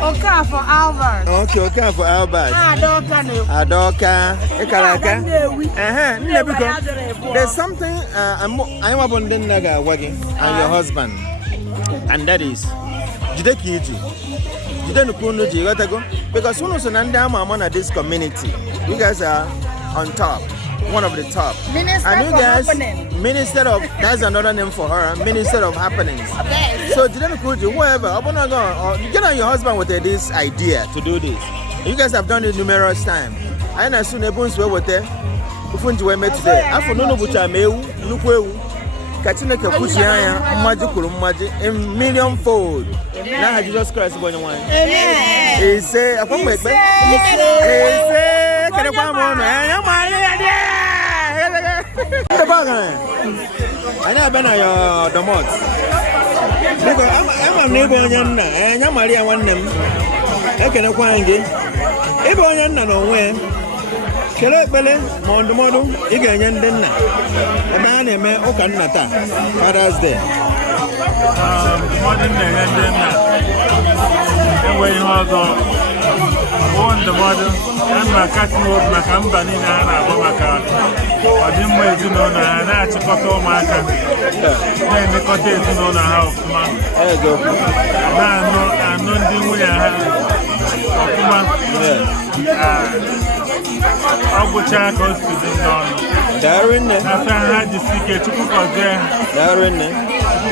Okay for Albert. Okay, okay for Albert. Adoka. Ekalaka. There's something I'm abundant naga working and your husband, and that is Jidekiji. Jidenukunuji. Because soon as I'm at this community, you guys are on top. One of the top. Minister and you guys, happening. Minister of, that's another name for her, Minister of Happenings. Okay. So, Jidenukunuji, whoever, get on your husband with this idea to do this. You guys have done it numerous times. And as soon as you with it, we met today. After no bucha meu, nukwewu. Katina kapuchiya maji kuru maji in millionfold. Now Jesus Christ is going to win. Amen. He say, "He say, can you come on? I never been on your domot. Because I'm a neighbor and I'm Maria one name. I can't find it. If I am not aware. Kelebele mondomodo iganye ndenna ebe na eme ụka nnata Father's Day modern ndenna enwe ihe ọzọ ndụmọdụ na katinụ maka mba niile ha na-agba maka ọdịmma ezinụlọ ha na-achịkọta ụmụaka na-emekọta ezinụlọ ha ọfụma na-anụ ndị nwunye ha ọfụma ọgwụcha ka o si dị n'ọnụ afọ ha jisi ike Chukwu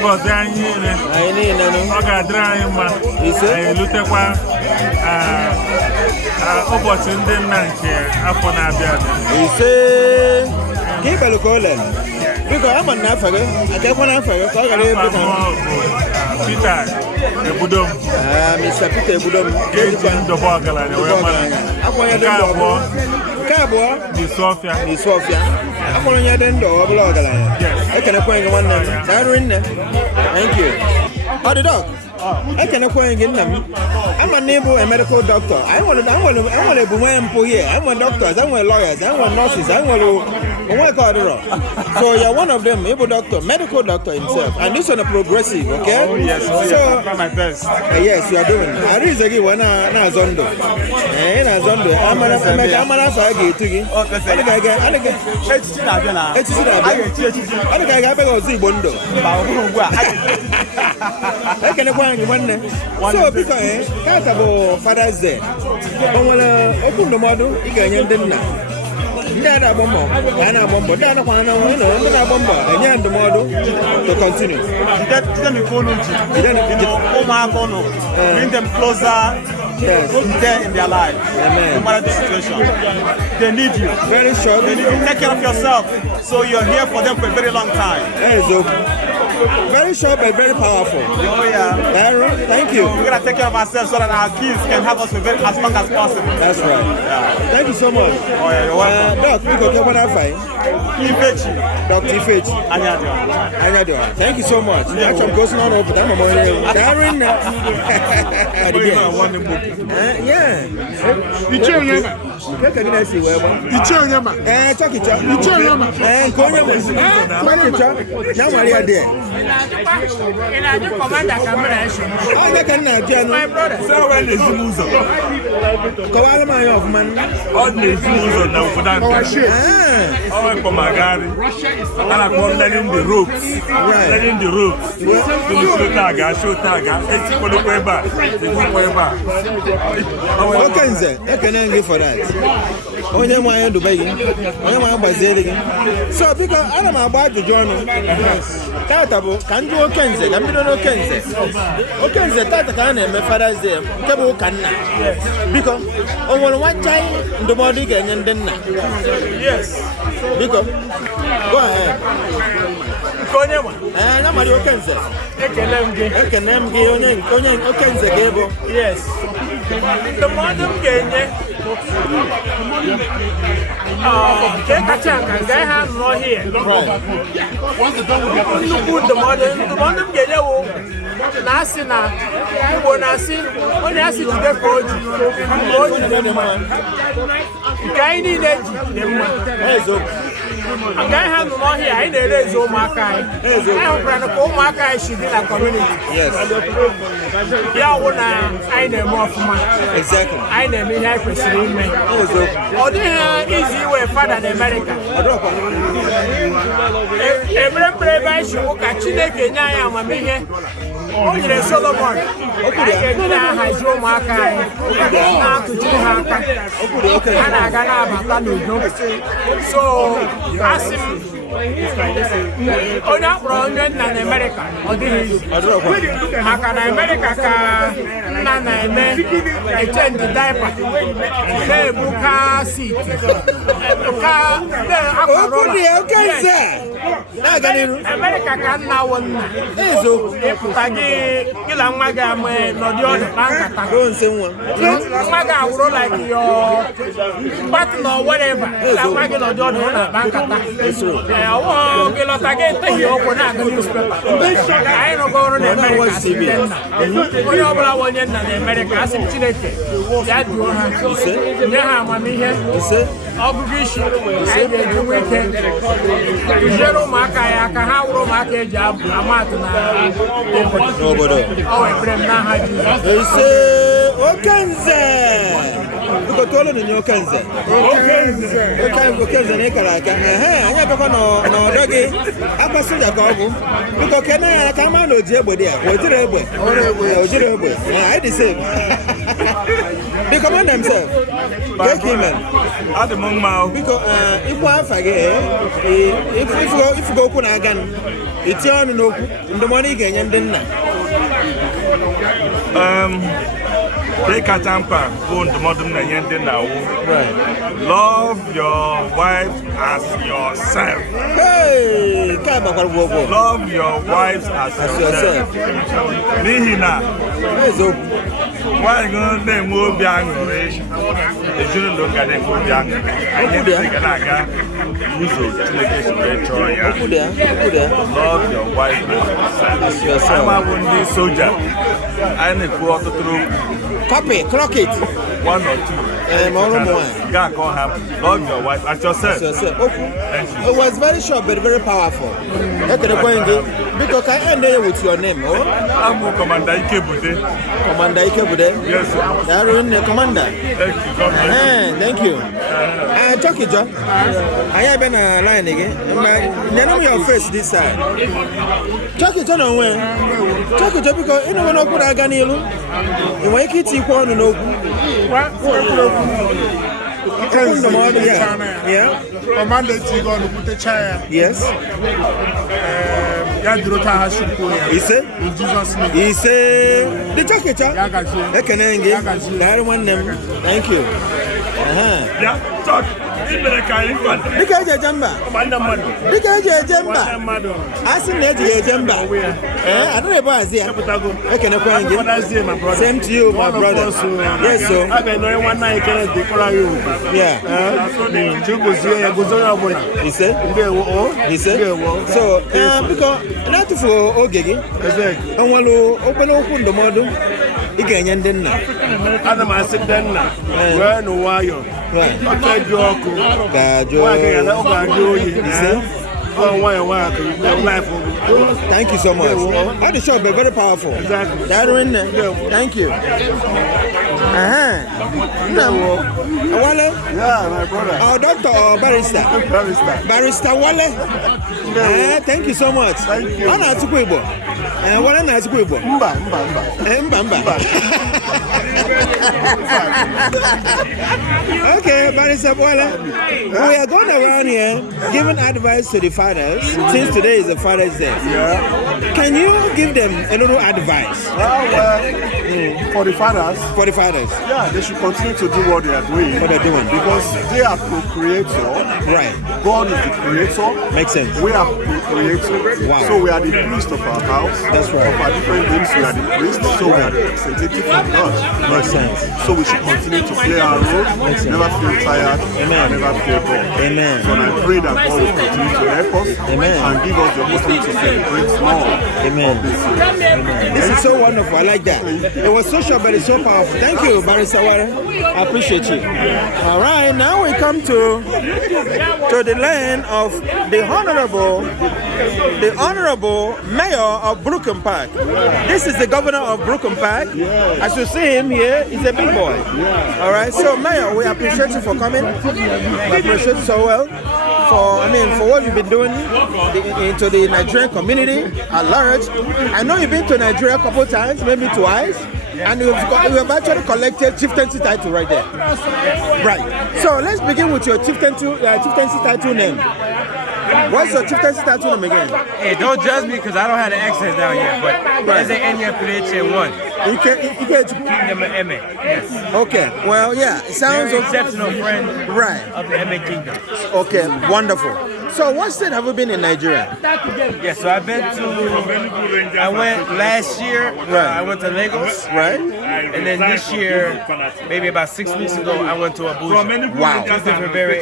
gọzie anyị niile ọ ga-adịrị anyị mma anyị elutekwa ụbọchị ndị nna nke afọ na-abịa ise ka ịbelụ ka ole biko ama na afọ gị akekwa na afọ gị ka ọ gara ebe ka Peter Ebudom Mr. Peter Ebudom ga-eji ndọba ọgaranya wee mara nke abụọ n'Isuọfịa akpọrọ onye dị ndụ ọ bụla ọgaranya ekenekwa gị nwanne m daalụ nne thank you ọ dị dọk ekenekwa gị nna m ama na ịbụ a medical doctor enwere ebumnye mpụ here enwere doctors enwere lawyers enwere nurses enwere onwe ka ọdịrọ so you're one of them ịbụ doctor medical doctor himself and this one a progressive okay yes so my best yes you are doing arize gị wee na-azọ ndụ na-azọ ndụ amara afọ a ga-etu gị echichi na-abịa ọ dị ka a ga-abịa gị ọzọ Igbo ndụ ekenekwa anyị nwanne so biko kata bụ Father's Day o nwere okwu ndụmọdụ ị ga-enye ndị nna ndị a na-agba mbọ ka a na-agba mbọ ndị a nakwana na ndị na-agba mbọ enye ndụmọdụ to continue ụmụaka ụnụ bring them closer there in their life. Amen. No matter the situation, they need you. Very sure. They need you. Take care of yourself, so you're here for them for a very long time. Very short but very powerful. Oh yeah. Thank you. We're gonna take care of ourselves so that our kids can have us for as long as possible. That's right. Yeah. Thank you so much. Oh yeah, you're welcome. Doc, we go get what I find. Ifechi. Dr. Ifechi. Anyadio. Thank you so much. Actually, I'm going on over there. Darren. Yeah. Ichie Nkeonyema. Ichie Nkeonyema. Chakicha. Ichie Nkeonyema. Nkeonyema. Chakicha. Maria there. I can not my brother. So when is Muzo? Kawala my off man. All the Muzo now for that. Oh, Pomagari. And I call letting the ropes. Letting the ropes. Show taga. It's for the way back. Okay, sir. I can give for that. Onye mwanya Dubai. Onye mwanya Bazeli. So because I'm about to join. Tata can do Okenze, can be no Okenze. Okenze, Tata can and my father's there. Table can because on one child, the body and then. Yes. Biko, go ahead. Nkonyema. Na mari Okenze. Ekele m gị onye Okenze gị bụ. Yes. Ndụmọdụ m ga-enye nke kacha nka nga ha nọ here. Nnukwu ndụmọdụ m ga-enye wụ na asị na Igbo na-asị onye asị jide ka o ji dị mma. Nke anyị niile ji dị mma. Agaghị ha nọ n'ọhịa anyị na-ere ezo ụmụaka anyị. Anyị hụkwara ka ụmụaka anyị si dị na kọmuniti. Ya wụ na anyị na-eme ọfụma. Anyị na-eme ihe anyị kwesịrị ime. Ọ dịghị izi iwe fada na Amerịka. Ekpere ebe anyị si wụ ka Chineke nye anyị amamihe. O nyere Solomon anyị ga-eji na-ahazi ụmụaka anyị na-atụchi ha aka ha na-aga na-abata n'udo. So asị m onye akpọrọ onye nna na Amerịka ọ dịghị izu maka na Amerịka ka nna na-eme echenji daipa na-ebuka siti Amerịka ka nna wụ nna ịpụta gị gịla nwa gị ama n'ọdị ọdụ na nkata nwa gị awụrụ like your partner or whatever gịla nwa gị n'ọdị ọdụ ọ na-akpa nkata ọwụọ gị lọta gị eteghị ọgwụ na-agụ newspaper. Anyị rụgo ọrụ na Amerịka si ndị nna onye ọbụla bụ onye nna na Amerịka asị m Chineke ya duo ha nye ha amamihe ọgụgụ isi anyị ga-eji nwe ike kụziere ụmụaka ya ka ha wụrụ ụmụaka eji amatụ na obodo ọ wepere m n'aha Jizọs. Okenze biko tụọlụ nụ nye Okenze na ịkara aka anyị abịakwa n'ọdọ gị akwa soja ka ọ bụ biko kene ya ka ama na o ji egbe dị ya o jiri egbe anyị dị same the commander himself take him adị m mma biko ikwu afa gị ifugo okwu na-aga itinye ọnụ n'okwu ndụmọdụ ị ga-enye ndị nna. Take kacha mkpa bụ ndụmọdụ m na-enye ndị nna wụ love your wife as yourself. Love your wives as yourself. N'ihi na nwaanyị na-enwe obi aṅụrị ezinụlọ ga na-enwe obi aṅụrị anyị ga na-aga ụzọ Chineke si wee chọọ ya. Love your wife as yourself. Anyị bụ ndị soja anyị na-ekwu ọtụtụ copy clock it 1 or 2 love your wife as yourself. It was very short but very powerful. Because I end with your name. I'm Commander Ikebude. Commander Ikebude? Yes, sir. Commander. Thank you. Chucky John. I have been a line again. None your face this side. Chucky John, Chucky John, because you know what I got you. You want to keep on no. Yeah. Commander Tigon put the chair. Yes. Ise? In Jesus' name. Ise. The jacket. Thank you. Yeah, talk. Dika eje jamba. Dika eje jamba. Asi na eje jamba. Adore bo azia. Ekene kwa ngi. Same to you, my brother. Yes, so. Abe no one na ekene de kola you. Yeah. Chugozie ya gozoya obola. Ise. Ndewo o. Ise. So, because not for ogegi. Onwalu obele okwu ndomodu. Ị ga-enye ndị nna. Ana m asị ndị nna wee n'ụwayọ ọka ji ọkụ ga-ajụ oyi. Thank you so much. All the show be very powerful. Exactly. Thank you. Wale? Yeah, my brother. Our doctor or barrister? Barrister Wale? Thank you so much. Thank you. Ana atukwu Igbo. Wale na atukwu Igbo. Mba. Mba. Okay, Barrister Bola, we are going around here giving advice to the fathers since today is the Father's Day. Yeah. Can you give them a little advice? For the fathers. For the fathers. Yeah, they should continue to do what they are doing. What they're doing. Because they are co-creator. Right. God is the creator. Makes sense. We are co-creator. Wow. So we are the priest of our house. That's right. Of our different names, we are the priest. So we are the representative of God. Makes sense. So we should continue to play our role. Never feel tired. Amen. Never feel bored. Amen. So I pray that God will continue to help us. Amen. And give us the opportunity to celebrate more. Amen. This is so wonderful. I like that. It was so short, but it's so powerful. Thank you, Barrister Ware. I appreciate you. All right, now we come to the land of the honorable mayor of Brooklyn Park. This is the governor of Brooklyn Park. As you see him here, he's a big boy. All right, so Mayor, we appreciate you for coming. We appreciate you so well for what you've been doing into the Nigerian community at large. I know you've been to Nigeria a couple of times, maybe twice. And you have actually collected chieftaincy title right there. Right. So let's begin with your chieftaincy title name. What's your chieftaincy title name again? Hey, don't judge me because I don't have the accent down yet, but there's an Enyika 1. Yes. Okay, well, yeah, it sounds very exceptional friend of the Eme Kingdom. Okay, wonderful. So, what state have you been in Nigeria? Yeah, so I went last year, I went to Lagos. Right. And then this year, maybe about 6 weeks ago, I went to Abuja. Wow. Two very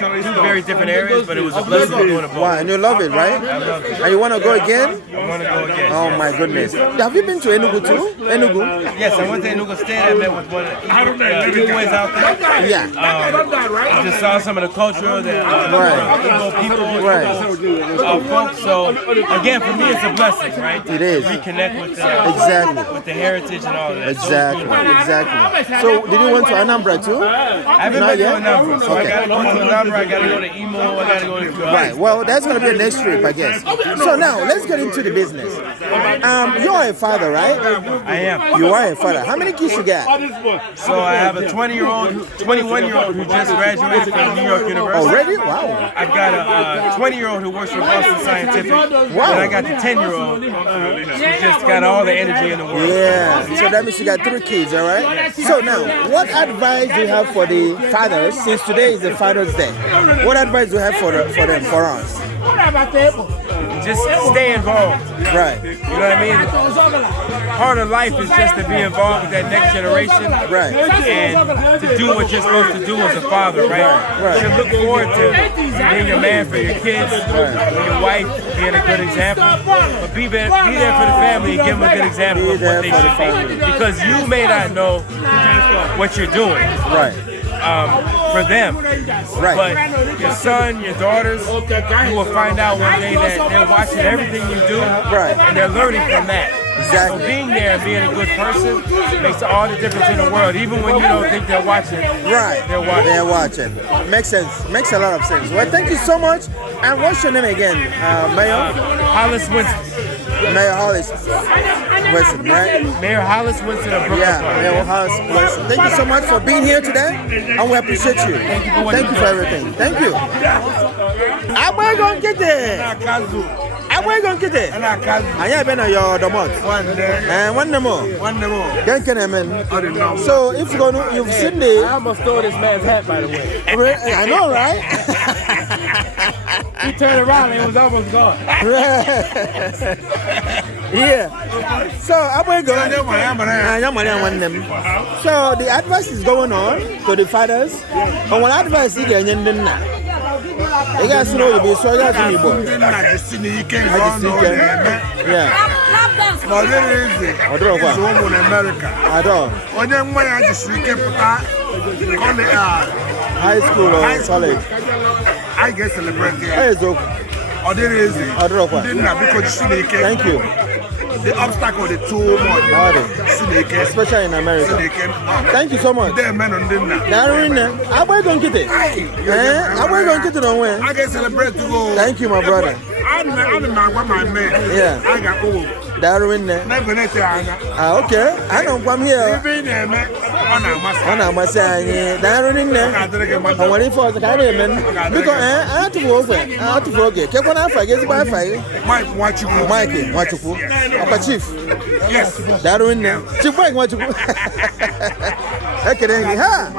different areas, but it was a blessing to go to both. Wow, and you love it, right? I love it. And you want to go again? I want to go again. Oh, my goodness. Have you been to Enugu too? Enugu? Yes, I went to Enugu State. I met with one of the Igbo's out there. Yeah. I just saw some of the culture, the Igbo people, folks. So, again, for me, it's a blessing, right? It is. Reconnect with with the heritage and all that. Exactly. So, did you went to Anambra too? I haven't been to Anambra. So, I got to go to Anambra, I got to go to Imo, I got to go to Right. Well, that's going to be a next trip, I guess. So, now, let's get into the business. You are a father, right? I am. You are a father. How many kids you got? So I have a 21-year-old who just graduated from New York University. Already? Wow. I've got a 20-year-old who works for Boston Scientific. Wow. And I got the 10-year-old who just got all the energy in the world. Yeah. So that means you got 3 kids, all right? So now, what advice do you have for the fathers, since today is the Father's Day? What advice do you have for them, for us? Just stay involved. Right. You know what I mean? Part of life is just to be involved with that next generation. Right. And to do what you're supposed to do as a father, right? You should look forward to being a man for your kids, for your wife, being a good example. But be there for the family and give them a good example of what they should be. Because you may not know what you're doing. Right. For them. Right. But your son, your daughters, you will find out one day that they're watching everything you do. Right. And they're learning from that. Exactly. So being there and being a good person makes all the difference in the world. Even when you don't think they're watching. Right. They're watching. Makes sense. Makes a lot of sense. Well, thank you so much. And what's your name again, Mayor? Hollis Winston. Mayor Hollis Winston, right? Mayor Hollis Winston of Brooklyn. Yeah, Mayor Hollis Winston. Thank you so much for being here today, and we appreciate you. Thank you for everything. Thank you. I'm going to get there. I'm going to get there. I have been on your domot. One more. So if you've seen the... I almost stole this man's hat, by the way. I know, right? He turned around and it was almost gone. Yeah. So I'm going to go. So the advice is going on to the fathers. And what advice is getting now? You guys know you be so you guys need both. Yeah. High school or college? I get celebrated. Thank you. The obstacle, the too much. Especially in America. Thank you so much. I'm going to get it. I get celebrated to go. Thank you, my brother. I'm my man. Yeah. I got old. Okay. I don't come here. ọ na-amasị anyị daalụ nne o nwere ife ọzọ ka a na-eme biko atụfu oge kekwa n'afọ gị ezigbo afọ gị Mike Nwachukwu ọkwa chief daalụ nne chief Mike Nwachukwu ekele gị ha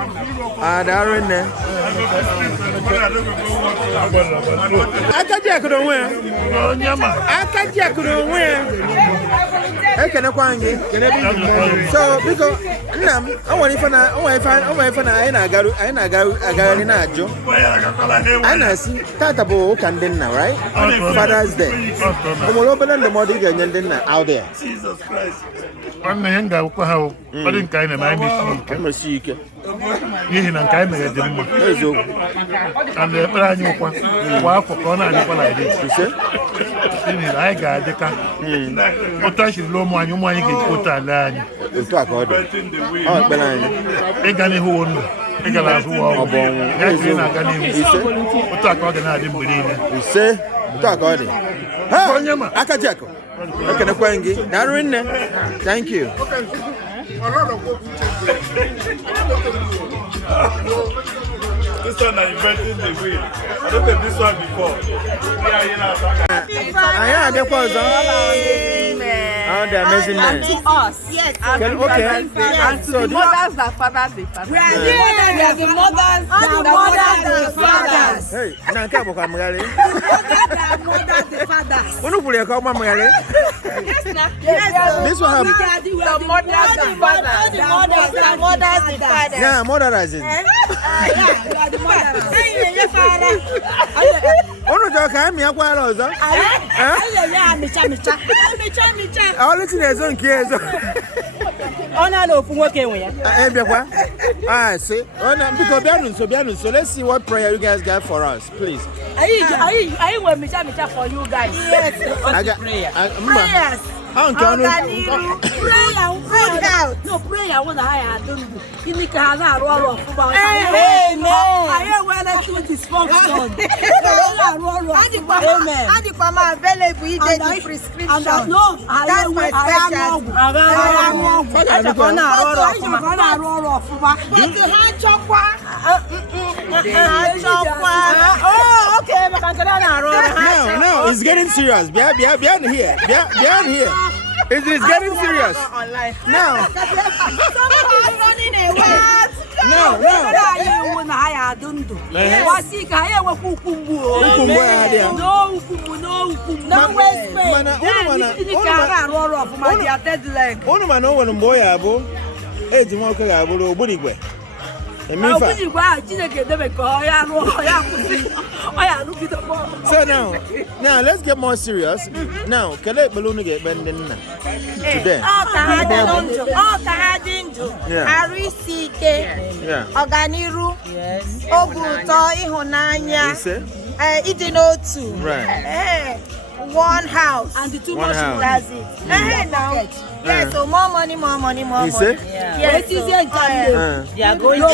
daalụ nne akaji akụrụ onwe ya ekenekwa gị so biko nna m o nwere ife na anyị na-agagharị na-ajụ anyị na-asị tata bụ ụka ndị nna right Father's Day o nwere obere ndụmọdụ ị ga-enye ndị nna out there nwanne ihe m ga-agwụkwa ha ọ dị nke anyị na-eme anyị mesi ike n'ihi na nke anyị mere dị mma eziokwu na ndị ekpere anyị ụkwa kwa afọ ka ọ na-adịkwa na iri n'ihi na anyị ga-adịka otu anyị siri ụmụ anyị ga-eji otu ala anyị otu a ka ọ dị ekpere anyị ịga n'ihu wo ndụ ịga n'azụ wa ọgwụ ya jiri na-aga n'ihu otu a ka ọ ga na-adị mgbe niile otu a ka ọ dị aka ji akụ ekenekwa gị daalụ nne thank you This one is inventing the wheel. I don't have this one before. I am the person. Oh, the amazing man. And to us. Yes. And to the mothers that fathers the fathers. We are the mothers that fathers. Hey, nanka boka mgali. Mothers the fathers. Unu kule ka mama mgali. This one have the mothers the fathers. The mothers the fathers. Yeah, mothers it. Yeah, the mothers. Unu jo ka mi akwa lozo. Micha. All it is on kezo. Ona no fu nwoke enwe ya. Ah, see. Ona because bianu so let's see what prayer you guys got for us, please. Are you want micha for you guys? Yes. Prayer. Prayers. Prayer out. No prayer when I don't do. Ini ka na ro fuba. Amen. I want to do this function. Amen. Adikwa ma available ide prescription. That's my special. Oh, okay. No, it's getting serious. Behind here. It is getting serious. Now. Running away. No. So now let's get more serious. Now, kele balloon get bending today. Ọganiru, obuto, ihunanya, ịdị n'otu. Right. One house and the two more children. That's it. Now. Yeah, so more money. You say? Yes, it's easier than they are going to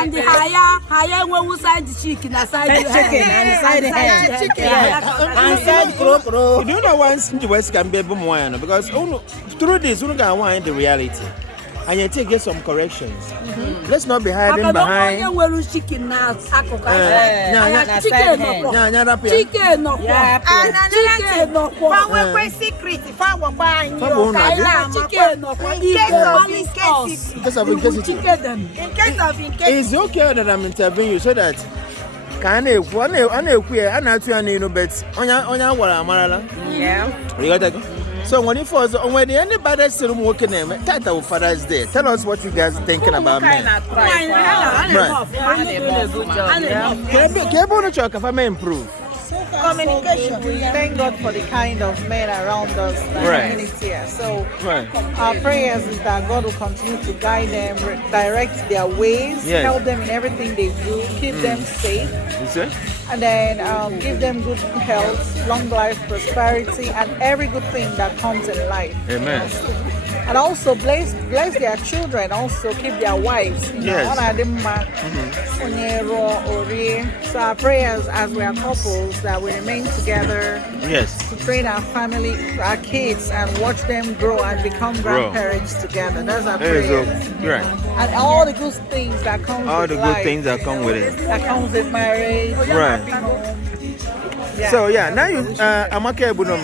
and the higher when we side the chicken aside the chicken and side crow. You know once the West can be a boom because through this we can find the reality. And you take get some corrections. Let's not be hiding behind. Chicken now. It's okay that I'm interviewing you so that can I you got that? So when anybody still working name, title Father's Day. Tell us what you guys thinking about me. Can I improve? Communication. We thank God for the kind of men around us that community here. So our prayers is that God will continue to guide them, direct their ways, help them in everything they do, keep them safe. And then give them good health, long life, prosperity, and every good thing that comes in life. Amen. And also bless their children, also keep their wives. Yes. So our prayers as we are couples that we remain together. Yes. To train our family, our kids, and watch them grow and become grandparents together. That's our prayer. Right. And all the good things that come with life. Good things that come with it. That comes with marriage. Right. Yeah. So yeah, now you Amake Ebunam,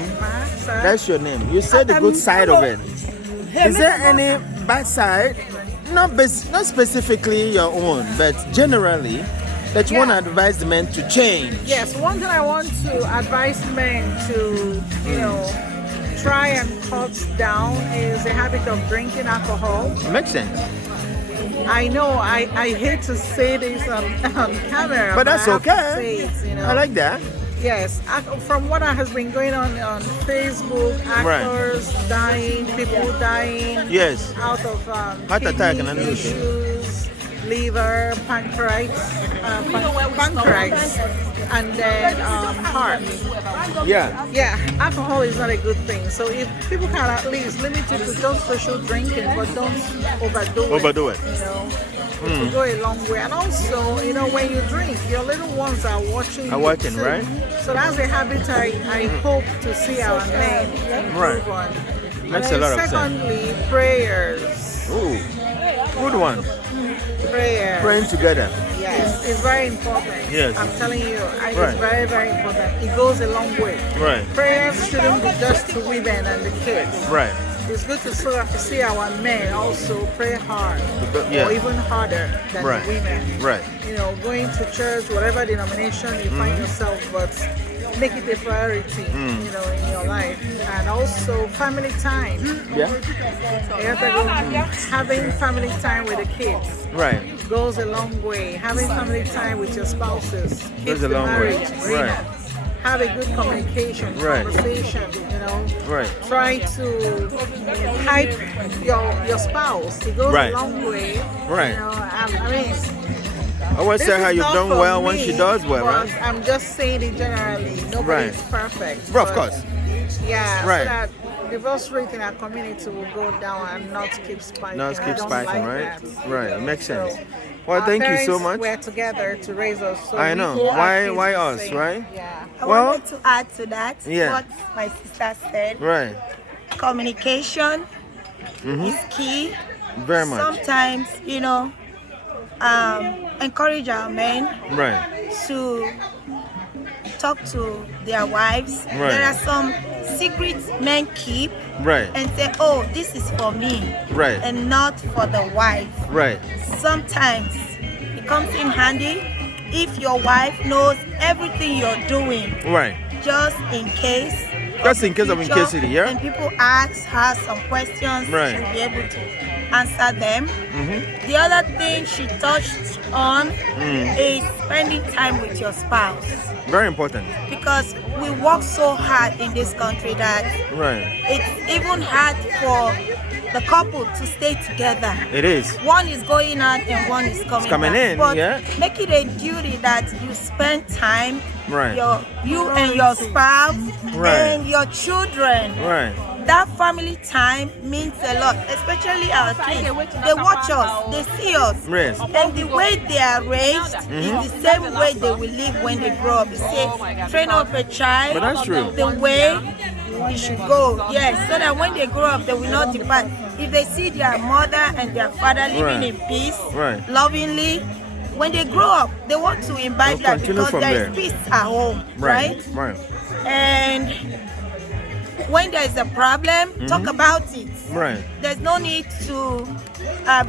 that's your name. You said the good side of it. Is there any bad side? Not specifically your own, but generally that you want to advise the men to change. Yes, one thing I want to advise men to, try and cut down is the habit of drinking alcohol. Makes sense. I know I hate to say this on camera, but that's okay. It, I like that. Yes, from what has been going on Facebook, actors dying, people dying. Yes. Out of heart attack and issues, liver, pancreas, and then heart. Yeah. Yeah, alcohol is not a good thing. So if people can at least limit it to just social drinking, but don't overdo it. It will go a long way. And also, when you drink, your little ones are watching. Right? So that's a habit I hope to see our men improve on. Makes a lot of sense. Secondly, prayers. Ooh, good one. Prayers. Praying together. Yes, it's very important. Yes. I'm telling you, it's very, very important. It goes a long way. Right. Prayers shouldn't be just to women and the kids. Right. It's good to see our men also pray hard, or even harder than women. Right. Going to church, whatever denomination you find yourself, but make it a priority, in your life. And also family time. Yeah. Having family time with the kids. Right. Goes a long way. Having family time with your spouses goes a long way. Right. Have a good communication, conversation, Right. Try to hype your spouse. It goes a long way. Right. I always say how you've done well when she does well, right? I'm just saying it generally. Nobody's perfect. Of course. Yeah. So that divorce rate in our community will go down and not keep spiking. Right? Right. It makes sense. Well, thank you so much. We're together to raise us. So I know. Why us, right? Yeah. I wanted to add to that what my sister said. Right. Communication is key. Very much. Sometimes, encourage our men to talk to their wives. Right. There are some secrets men keep and say, oh, this is for me and not for the wife. Right. Sometimes it comes in handy if your wife knows everything you're doing. Right. Just in case. Just in case of incasity, yeah? And people ask her some questions, she'll be able to answer them. The other thing she touched on is spending time with your spouse. Very important. Because we work so hard in this country that it's even hard for the couple to stay together. It is. One is going out and one is coming in. But make it a duty that you spend time, you and your spouse and your children. That family time means a lot, especially our kids. They watch us, they see us, and the way they are raised is the same way they will live when they grow up. You say, train up a child but that's true. the way we should go, so that when they grow up, they will not depart. If they see their mother and their father living in peace, lovingly, when they grow up, they want to imbibe that because there is peace at home, right? And when there is a problem, talk about it. There's no need to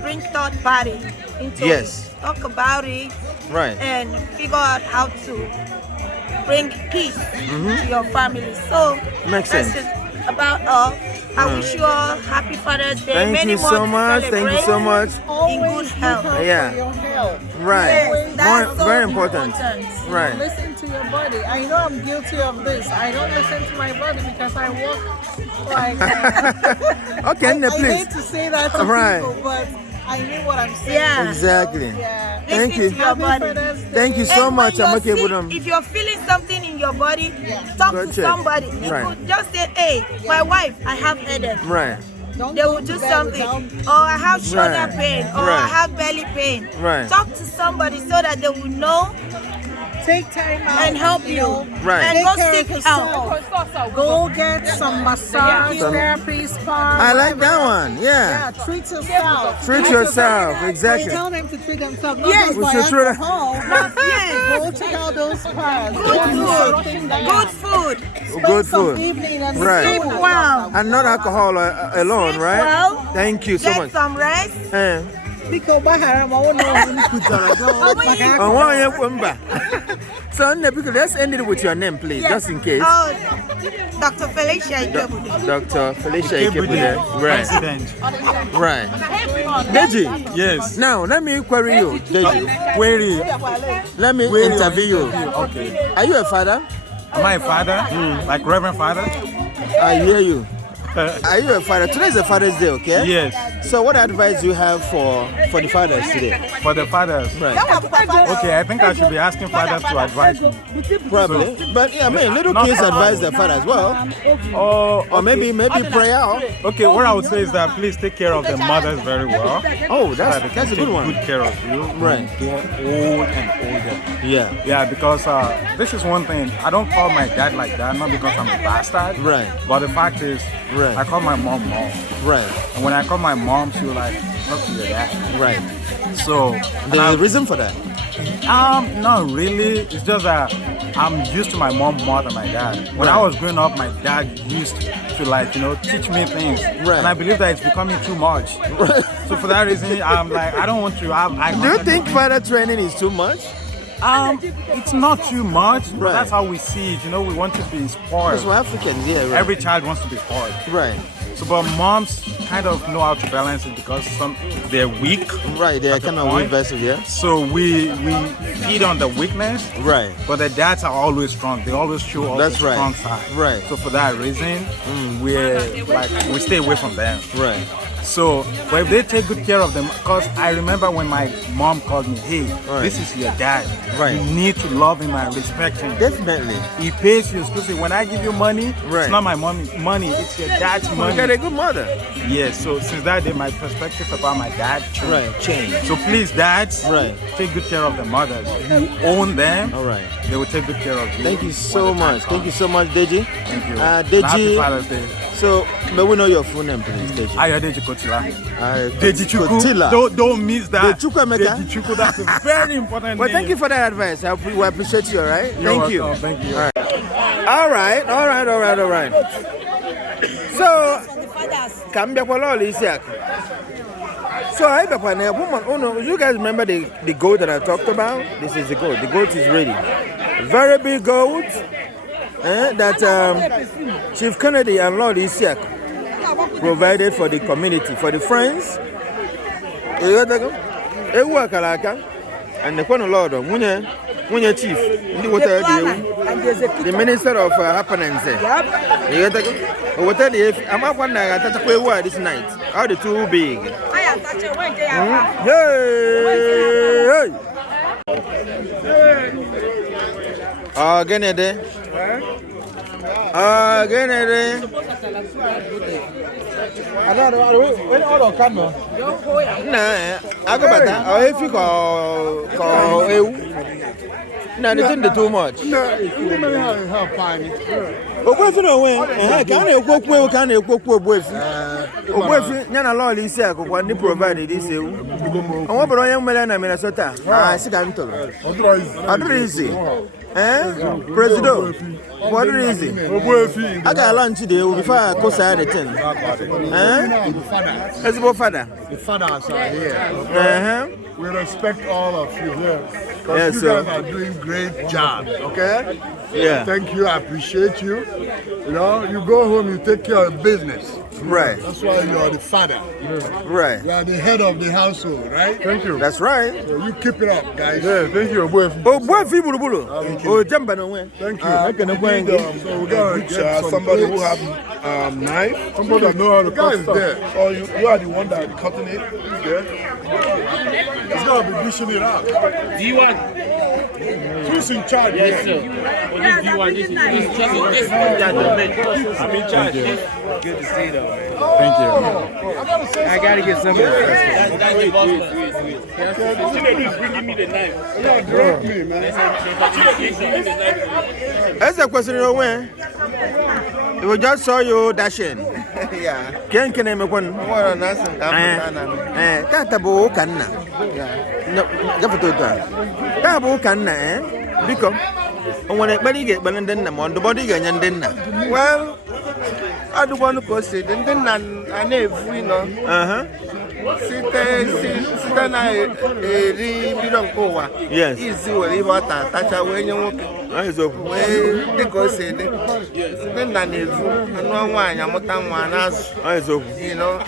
bring third party into it. Talk about it and figure out how to bring peace to your family. So makes sense. About I wish you all happy Father's Day. Thank you so much. Thank you so much. In good health. Very important. Listen to your body. I know I'm guilty of this. I don't listen to my body because I walk like okay, I please. hate to say that to people, but I mean what I'm saying. Exactly. Thank you. Thank you so much. If you're feeling something in your body, talk to somebody. You could just say, hey, my wife, I have headache. they will do something. Or I have shoulder pain, or I have belly pain. Talk to somebody so that they will know. Take time out and help you. And go seek out. Go get some massage, therapy, spa. I like that one. Yeah. Treat yourself. Treat yourself. Exactly. Tell them to treat themselves. Yes. Not just by alcohol, but go check out those spas. Good food. Good food. Evening and Right. Wow. And not alcohol alone, right? Well, thank you so get much. some rest. So, let's end it with your name, please, just in case. Oh, Dr. Felicia Ikebude. Dr. Felicia Ikebude. Right. Right. Deji. Yes. Now, let me query you. Deji. Query. Let me interview you. Okay. Are you a father? Am I a father? Like Reverend Father? I hear you. Are you a father? Today is a Father's Day, okay? Yes. So what advice do you have for the fathers today? For the fathers? Right. Okay, I think I should be asking fathers to advise me. Probably. But yeah, I mean, little kids advise their father as well. Or maybe prayer. Okay, what I would say is that please take care of the mothers very well. Oh, that's a good one. Good care of you. Right. Get old and older. Yeah. Yeah, because this is one thing. I don't call my dad like that, not because I'm a bastard. Right. But the fact is, I call my mom mom. Right. And when I call my mom, she'll like, look to your dad. Right. So there's a reason for that? Not really. It's just that I'm used to my mom more than my dad. When I was growing up, my dad used to teach me things. Right. And I believe that it's becoming too much. Right. So for that reason, I'm like, I don't want to. Do you think father training is too much? It's not too much, but that's how we see it. We want to be spoiled. Because we're Africans, yeah. Right. Every child wants to be spoiled. Right. So, but moms kind of know how to balance it because they're weak. Right, they're kind of weak vessels, yeah. So we feed on the weakness. Right. But the dads are always strong. They always show all the strong side. Right. So for that reason, we stay away from them. Right. So, but if they take good care of them, because I remember when my mom called me, hey, this is your dad. Right. You need to love him and respect him. Definitely. He pays you school. When I give you money, it's not my money, it's your dad's money. You got a good mother. Yes, so since that day, my perspective about my dad changed. So please, dads, take good care of the mothers. You own them. All right. They will take good care of you. Thank you so much. Thank you so much, Deji. Thank you. Deji. Happy Father's Day. So, may we know your full name, please, Deji? Deji Kotila. Deji Kotila. Don't miss that. Deji Chuku, that's a very important Well, name. thank you for that advice. We appreciate you, all right? Thank you. Thank you. All right. So, Isi-aku. So, you guys remember the goat that I talked about? This is the goat. The goat is ready. Very big goat that Chief Kennedy and Lord Isi-aku provided for the community, for the friends. And the Lord, Munye Chief, the Minister of Happenings. I'm up one night this night. How the two big? No, they didn't do too much. Ogbuefi no win. Can you cook well? Can you cook Ogbuefi? Ogbuefi, nyana LoLo Isi-aku kwa ni provide this ewu. Àwọn bro yan mele na Minnesota. Sika ntoro. Adrizi. President. What reason? Ogbuefi. I got lunch today before I go say the thing. As your father. The fathers are here. We respect all of you here. Yes, you guys are doing great job, okay? Yeah. Thank you, I appreciate you. You go home, you take care of business. Right. That's why you are the father. Right. You are the head of the household, right? Thank you. That's right. So you keep it up, guys. Yeah, thank you, Ogbuefi. Ogbuefi bulubulu. Oh, jump on way. Thank you. So we're going to get somebody who have knife. Somebody that know how to cut stuff. There. Or you are the one that cutting it. He's there. He's going to be dishing it out. Do you want? Who's in charge? Yes, sir. Well, this you want this. I'm in charge. Good to see though, man. Thank you. I gotta get some of this. That's the boss man. He's bringing me the knife. Yeah, drop me, man. That's a question of when. We just saw you dashing. Yeah. Can I make one? What on us? Tatabu canna. No, Gafatuta. Tabu canna, because when a body get Banana on the body and then. Well, I don't want to post it, and then I never, you know. Sit and I read on Kowa. Yes. Easy, whatever, touch away your eyes of way, because then I never, and one wine, I'm not one as eyes of, you know.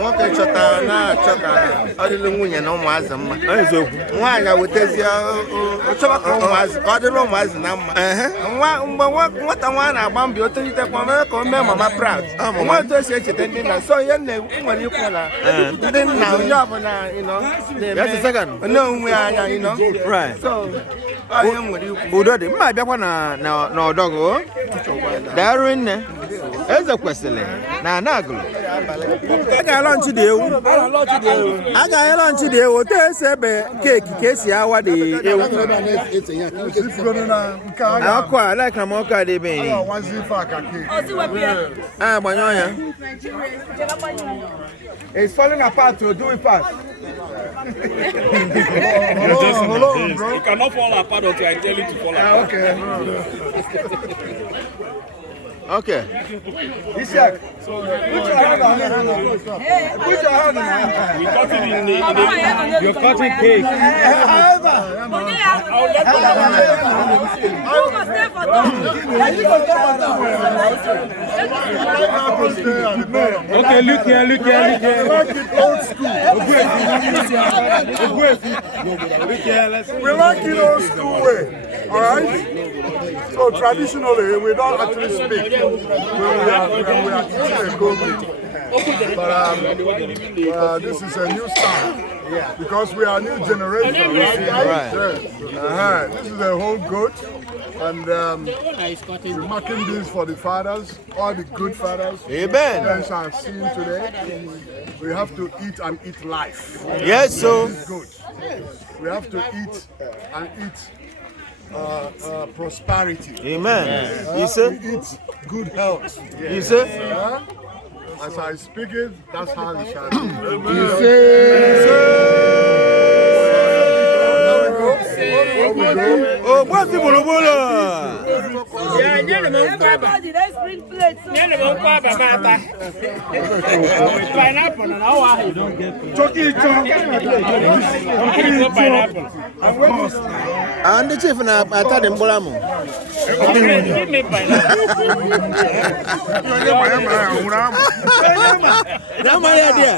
What a shot, not chocolate, other than when you know, was eyes of wine. I would tell you, other room was number. And what I want, I bump your to the Mama proud. I want to say, so young, when you call her, then now, you know, that's a second. No, we are, you know, right. So I am with you. Who did it? My one, no dog. Darren, there's a question. Now, Nago. I got lunch today. I got lunch today. What they say, cake, Casey, how the I like a mocha, they be. Ah, Banyoya. It's falling apart to do it fast. Hello, bro. You cannot fall apart until I tell you to fall apart. Okay. Okay. Ichie-aku. Put your hand on it. Put your hand on it. We cut it in the You're cutting cake. Okay, look here. Like it old school. We like it old school way. All right? So traditionally, we don't actually speak when we are eating a goat meat. But this is a new style because we are a new generation, right? Yes. This is a whole goat, and we're marking this for the fathers, all the good fathers. Amen. Parents are seen today. We have to eat and eat life. Yes, so good. We have to eat and eat prosperity. Amen. You say? Eat good health. You say? As I speak it, that's how it shall be. You say? Oh, what people are Everybody, let's bring plates. Pineapple and how are you? and the chief and I told him Bolamo. Give me That's my idea.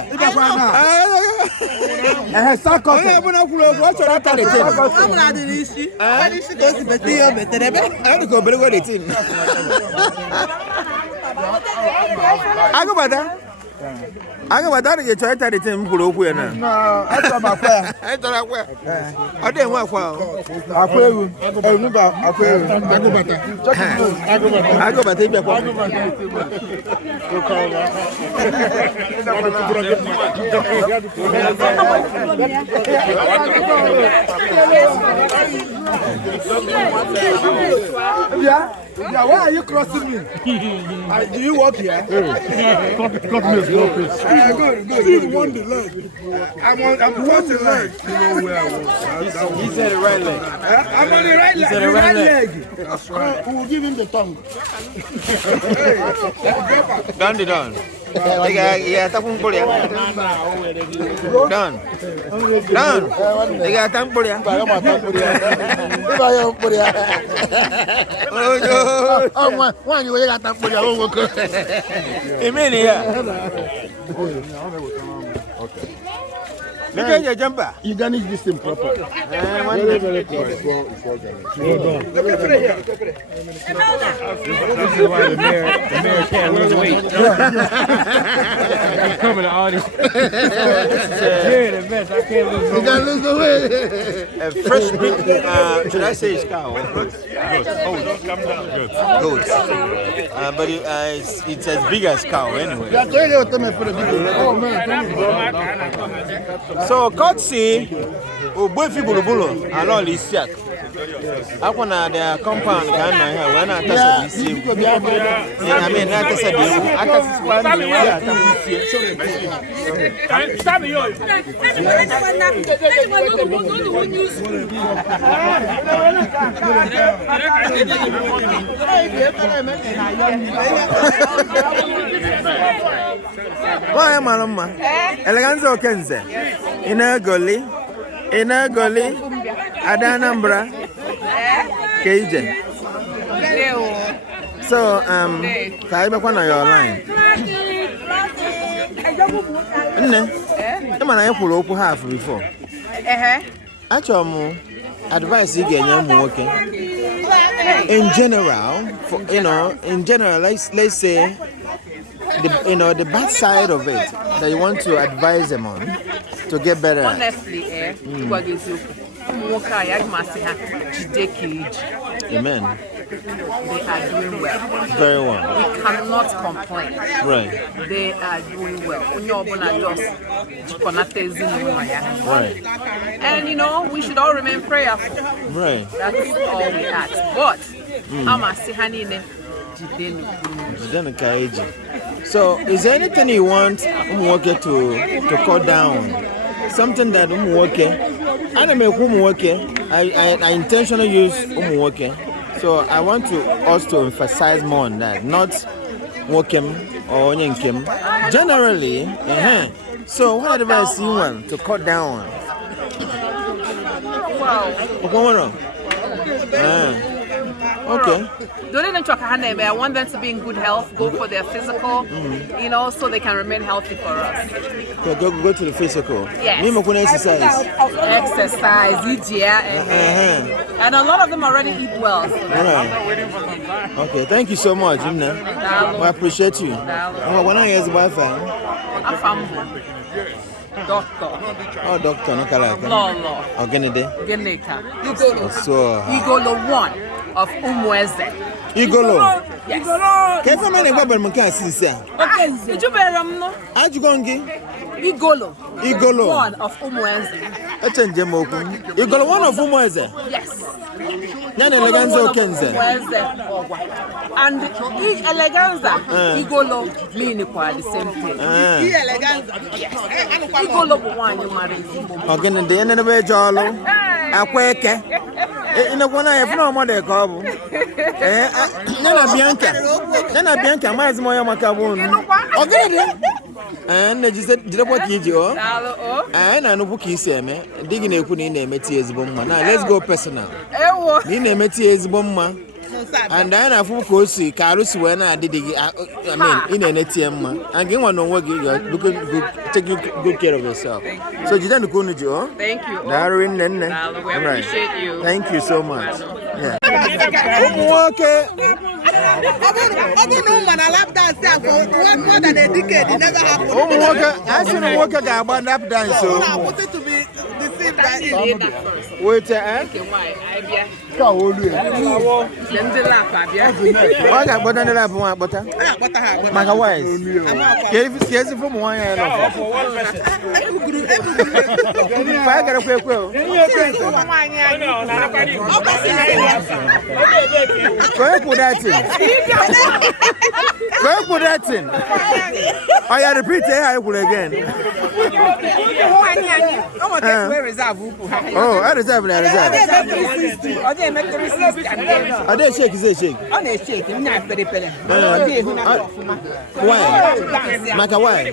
I go back to get the team for Oku now. No, I thought my prayer. I didn't want to. I go back. Yeah, why are you crossing me? Do you work here? Cut me a small piece. Good. Still won the leg. I'm crossing the leg. You know where I was. He said the right leg. I'm on the right leg. He said the right leg. That's right. Who will give him the tongue? Done. Yeah, tapung boleh. Done. They got tang boleh. Why you got tang boleh? Ini ya. Okay. Look at your jumper. You garnish this thing proper. Very close. It's well garnished. Look at here. This is why the mayor can't lose weight. He's coming to all these. During the events, I can't lose no weight. You can't lose no weight. A fresh meat, should I say it's cow? Goat. Goat. But it's as big as cow anyway. So, courtesy, Ogbuefi Bulubulu, along Isi-aku. I want their compound can here when I test the I mean, I test Why am I? Eleganza Okenze. In a gully. Adanambra. Keije. So, Kaiba Kwana, your line. I'm an apple half before. Actually, advice you get working. In general, let's say the bad side of it that you want to advise them on to get better. Honestly, Amen. They are doing well. Very well. We cannot complain. Right. They are doing well. Right. And we should all remain prayerful. Right. That's all we ask. But so, is there anything you want Umwoke to cut down? Something that Umwoke, I intentionally use Umwoke. So I want us to emphasize more on that, not Wokem or Onyenkem. Generally, so what advice you want to cut down? Wow. Okay. I want them to be in good health, go for their physical, so they can remain healthy for us. Okay, go to the physical. Yes. Exercise. And a lot of them already eat well. So right. Okay, thank you so much, Imna. I appreciate you. When I hear the Wi-Fi. Doctor. Oh, doctor, no kalaka. LoLo. Ogenede. Geneka. So. Igolo 1 of Umweze. Igolo. Yes. Kefa mane kwa balmuka sisa. Okay. Did you bear them no? Ajugongi. Igolo. 1 of Umweze. Echenje moku. Igolo 1 of Umweze. Yes. Nyan eleganza Okenze. And eleganza, Igolo mean kwa the same thing. Eleganza. Yes. Igolo 1 you marry. Ogenede ene be jolo. Akweke. Inakwana yefuna mode ko bu. Nana Bianca mazi moyo makabunu. Ogenede. Na jide kwa kiji o. Na no buki iseme. Digi na eku ni na emeti ezigbo mma. Now let's go personal. Ni na emeti ezigbo mma. And I na fu ko si karu si we na adidigi I mean in eneti mma. And gin one onwe gi you are looking good, taking good care of yourself. So jide no ko nuji o. Thank you. Darwin nenne. We appreciate you. Thank you so much. Yeah. Okay. More than a decade, it never happened. I see the worker got one lap dance. So I wanted to be deceived by it. Wait, I got butter the lap one butter. Maka wise. If from one end of I got a quick will. Go put that in. Go put that in. I repeat it, I will again. Oh, I reserve. I didn't shake, shake. Why? Maka why?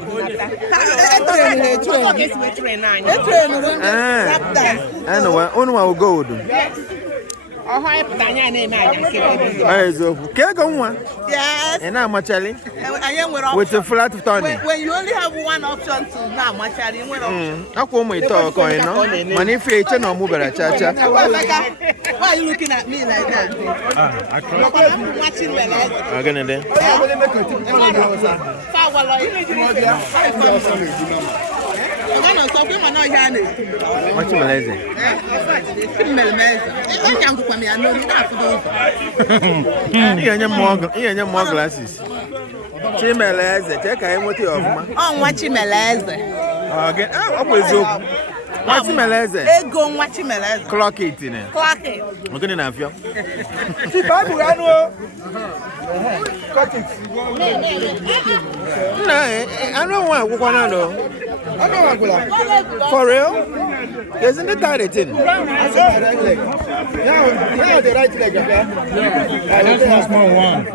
I know, only one will go. Yes. And I'm actually with a flat Tony. When you only have one option to now, actually, I come with talk, money feature no move at Chacha. Why are you looking at me like that? I'm watching well. I'm gonna do. Chimeleze. Ihe more glasses. Chimeleze, check I want you ofuma. Nwa Chimeleze. Okay, eziokwu. Nwa Chimeleze. Ego nwa Chimeleze. Clock it in. Clock it. Ogene na afio. Ti Bible anu. Clock it. I don't want akwụkwọ na no. For real? Isn't it that thing? Yeah, the right leg. Yeah. That's one small one.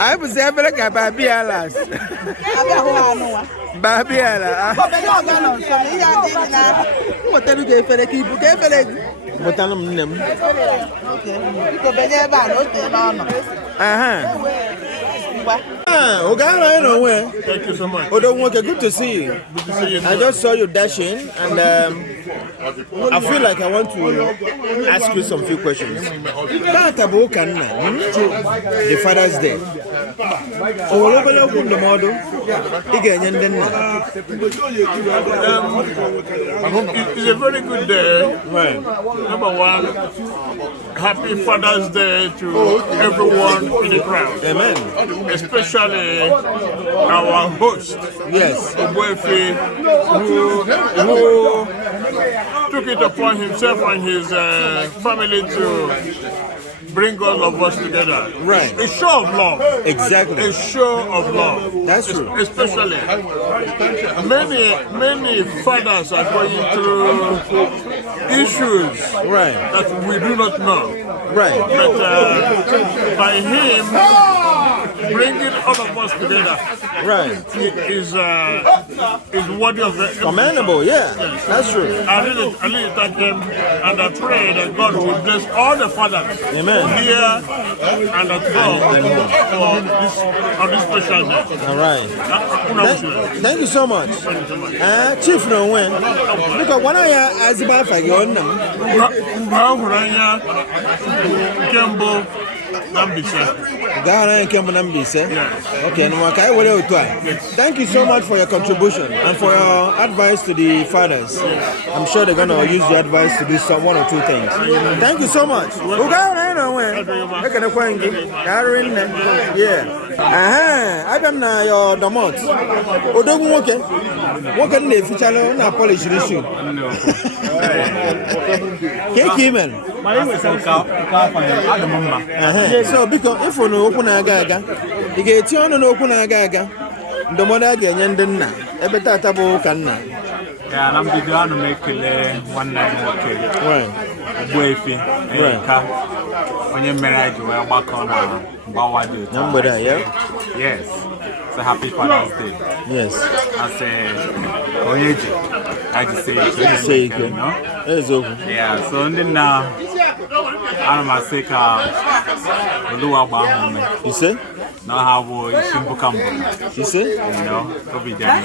I was ever like a baby alas. Baby ala. What do you get for the people? But I'm them. Okay. You can be able Thank you so much. Odowoke, good to see you. Good to see you. I just saw you dashing, and I feel like I want to ask you some few questions. The Father's Day. It's a very good day. Right. Number one, happy Father's Day to everyone in the crowd. Amen. Especially our host, yes, Ogbuefi, who took it upon himself and his family to bring all of us together. Right. A show of love. Exactly. A show of love. That's true. Especially many fathers are going through issues that we do not know. Right. But by him bringing all of us together, is worthy of the commendable. Yeah, that's true. I really thank him, and I pray that God will bless all the fathers. Amen. Here and at home for this special day. All right. Thank you so much. Chief, no when because one of your Aziba Fagion, Kembo Nambisa. Okay, thank you so much for your contribution and for your advice to the fathers. I'm sure they're gonna use your advice to do one or two things. Thank you so much. Yeah. I don't know your domot. What can they feature on polish issue? My name is so because if you know open agaga, you get you on open agaga, the mother again then na. Ebeta tabo kanna. Yeah, I'm the one to make one night okay. Right. Ogbuefi Enyika. When you married, you were back on Bawadu. Number that, yeah? Yes. It's a happy Father's Day. Yes. I say, Oyeji. I just say it. You know? Yeah, so then I'm a sick you say? Now how will you come? You say? You know, to be there.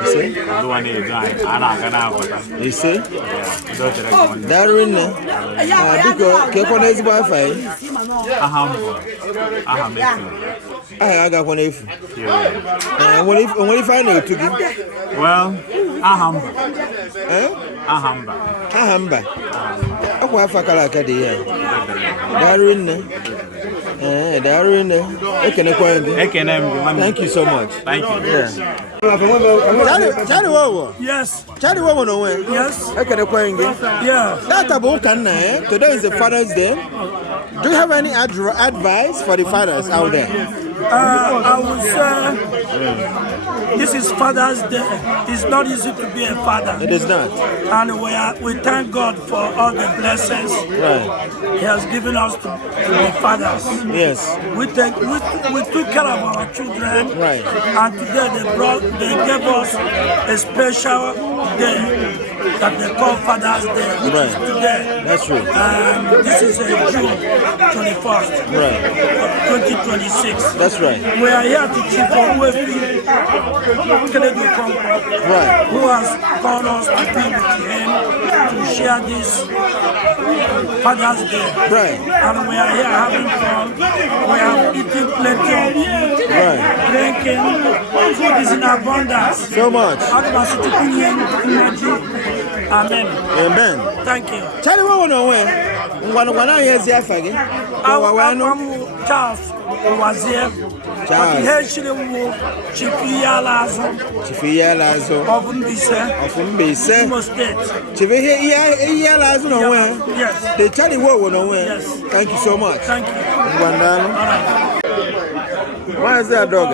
You say? Do one day, you say? Darwin, because Wi-Fi. I got one if. What if I know to give? Well, Ahamba. Akwa fakala kadi Darwin. Thank you so much. Thank you. Yeah. Charlie Wawa. Yes. Charlie Wawa no way. Yes. Yeah. That's about today is the Father's Day. Do you have any advice for the fathers out there? I would say this is Father's Day. It's not easy to be a father. It is not. And we thank God for all the blessings He has given us to be fathers. Yes. We we took care of our children, and today they gave us a special day that they call Father's Day, which is today. That's true. And this is June 21st, 2026. That's right. We are here to Chief Ogbuefi Enyika, who has called us to be with him to share this Father's Day. And we are here having fun. We are eating plenty of food, drinking. Food is in abundance. So much. Amen. Amen. Thank you. Charlie, what want to win? I'm Charles was here. Charles. Of Mbise. Imo State. Yes. The Charlie what want to win? Yes. Thank you so much. Thank you. Why is that dog?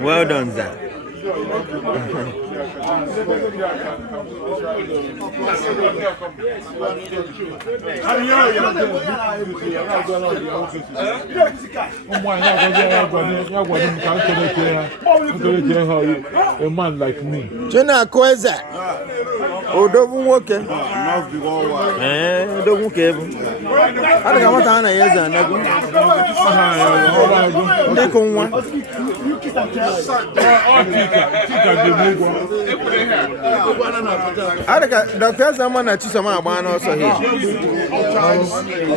Well done, sir. A man like me. Jenna Koeza. Oh, don't walk. Don't walk. I don't want to answer. Dr. Zaman at Chisama also here.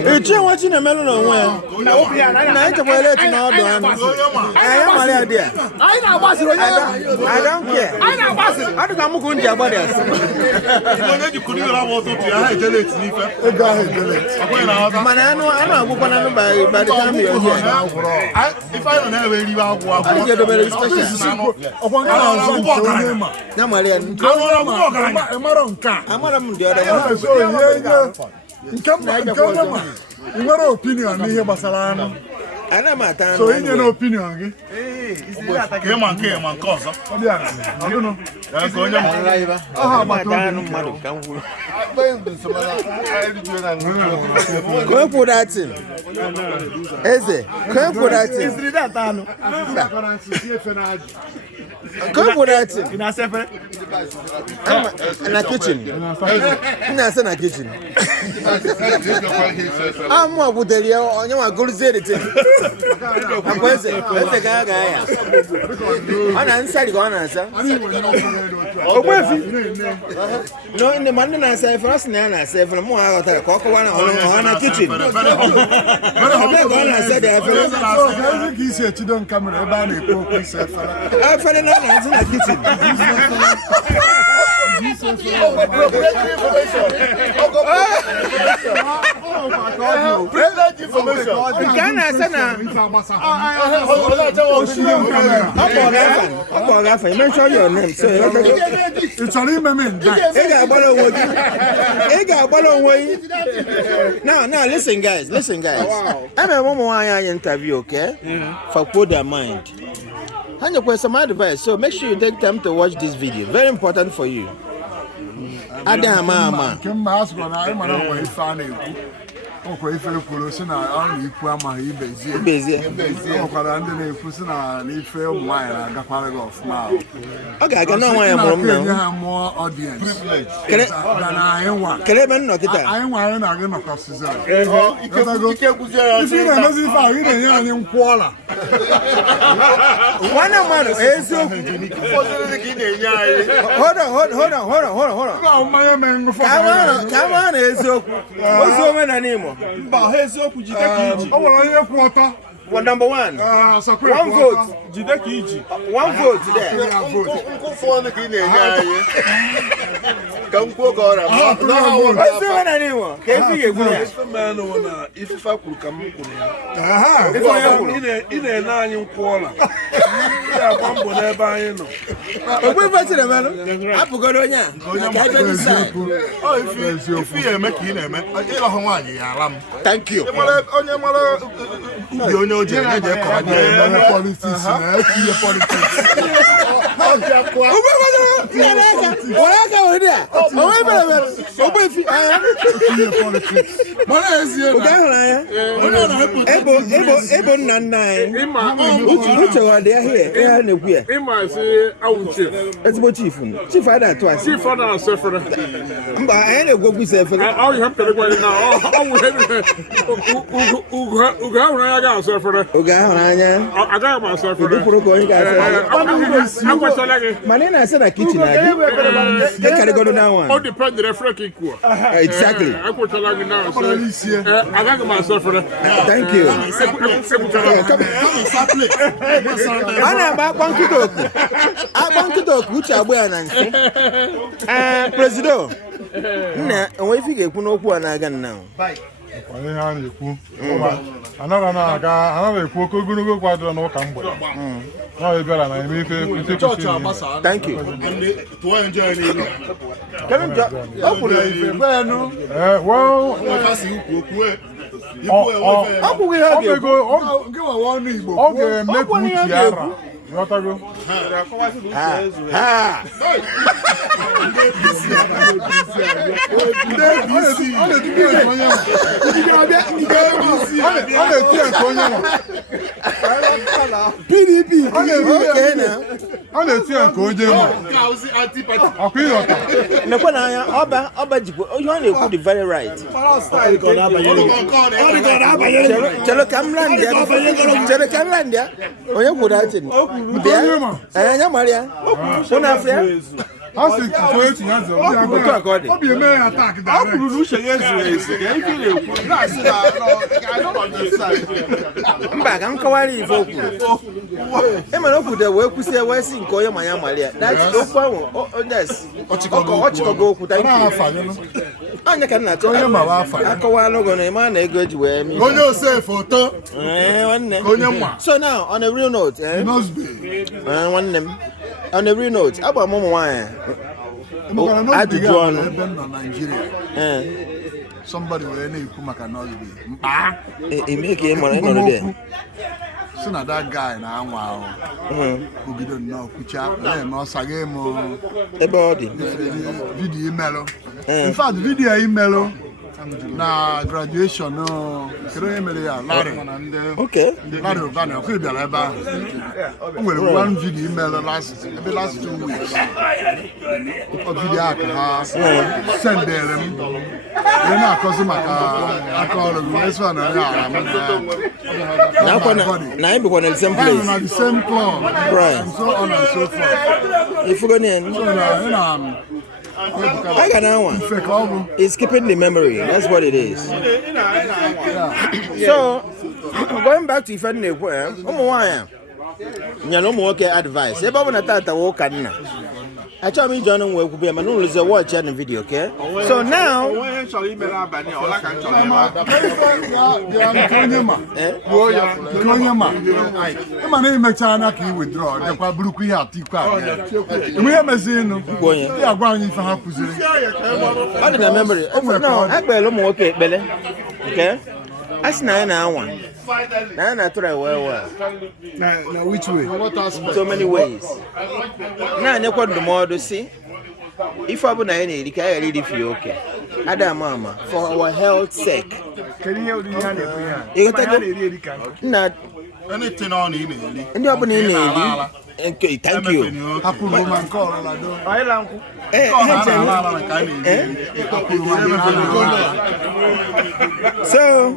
Ichie watching a melon on where? Night of let in all done. I am my idea. I don't care. I don't know who you about us. You couldn't have to Manano, I know by the time you're here. If I don't have any, I'll get a very special. Opinion here, Basalano. So, in your opinion, came on, cause. I don't know. That's going on. Go put that in. Eze, go put that in. Come put that in. In a kitchen. In a kitchen. I'm more with the on your good city. I'm going to guy. I'm inside going answer. No, in the Monday I say for us now, I say for more out of cocoa on a kitchen. But I said, I think he's here to don't come about it. I fell in the kitchen. Mention your name. So it's only now listen guys. I'm a woman interview, okay? For put their mind. And you some advice, so make sure you take time to watch this video. Very important for you. Adama. Okay, I can know why I'm more audience. Can Well, number one. One vote. One vote there. Thank you. Politics. Exactly. Thank you. President, onwe ife ga-ekwu n'okwu a na-aga now. Ihe a na-ekwu anaghị ekwu oke ogologo kwadoro n'ụka mgbede na ịbịara na eme ife thank you. Ọ ga-emepụ uche ara Yotago. PDP. The very right. So now, on a real note, on a real note, about Mama, somebody will any McNoxyB. Make him on so now that guy now wow. Who didn't know Kucha, no Sagemo, video email. In fact, video email. Na graduation no Larry. Okay. Larry Banner could be about one video email last 2 weeks. Video send them. Then I cause I call this one. Now everyone in the same place. The same club. Right. And so on and so forth. If you go in. I got that one. It's keeping the memory. That's what it is. So, going back to Ifeanyi, advice. I told me John will be a man who is a watch and video, okay? So now, that's 9 hours. Now try well. Now which way? So many ways. Now I want the more to see. If I would any, I read if you okay. Adam Mama, for our health sake. Can you hear not anything on email? And you open email. Okay, thank you. So,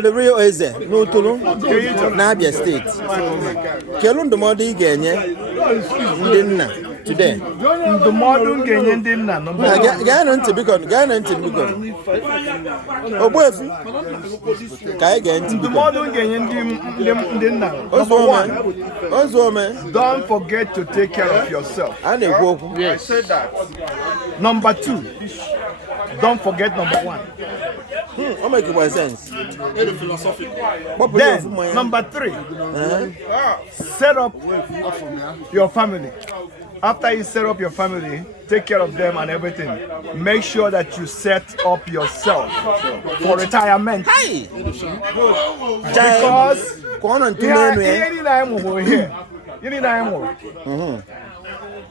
the real Eze, no Tulu, Nabia State. Kelun the Modi Genya, today? The modern Kenyan dinner. Ogbuefi. The modern Kenyan dinner. Don't forget to take care of yourself. Yes. I said that. Number 2, don't forget number 1. That makes more sense. Then, number 3, set up your family. After you set up your family, take care of them and everything. Make sure that you set up yourself for retirement. Because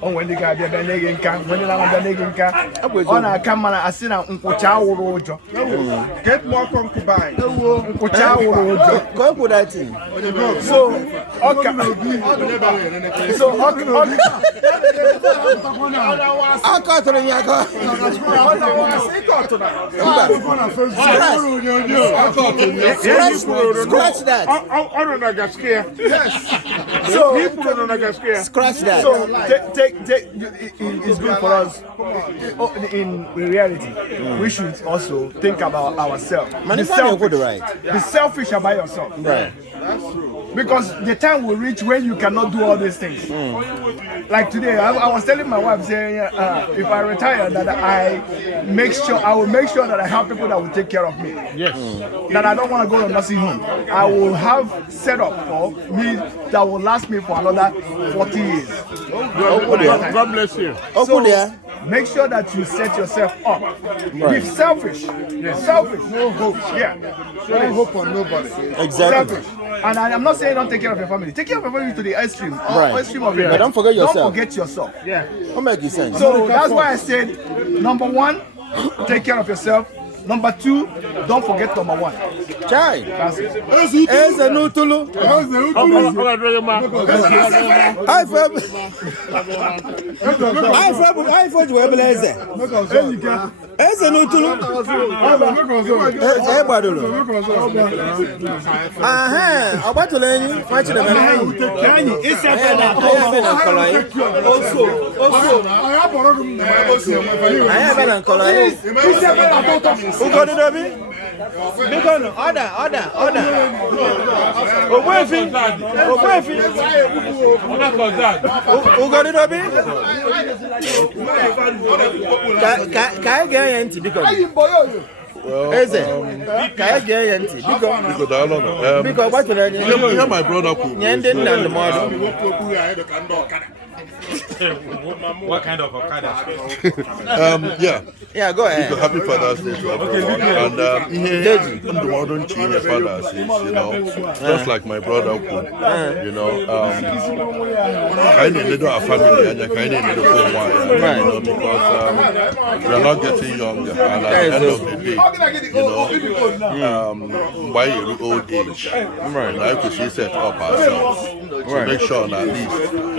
when the guy did when the camera, I see now get more concubine. So, scratch that. Scratch that. So it's good for us. In reality, we should also think about ourselves. Be selfish about yourself. Right. Because the time will reach when you cannot do all these things. Like today, I was telling my wife, saying, if I retire, that I will make sure that I have people that will take care of me. Yes. That I don't want to go to nursing home. I will have set up for me that will last me for another 40 years. God bless you. So, make sure that you set yourself up. Be selfish. Yes. Selfish. No hope. Yeah. No hope on nobody. Exactly. Selfish. And I'm not saying don't take care of your family. Take care of your family to the extreme. Right. Extreme of it. But don't forget yourself. Don't forget yourself. Yeah. That makes sense. So that's why I said, number 1, take care of yourself. Number 2, don't forget number 1. Chai. That's it. Order. Ogbuefi. My brother. What kind of Okada? Yeah, go ahead. It's a happy Father's Day to everyone. And the modern China fathers is, just like my brother could, kind of little family and kind of little home, because we are not getting younger. And at the end of the day, by old age, like we should set up ourselves to make sure that at least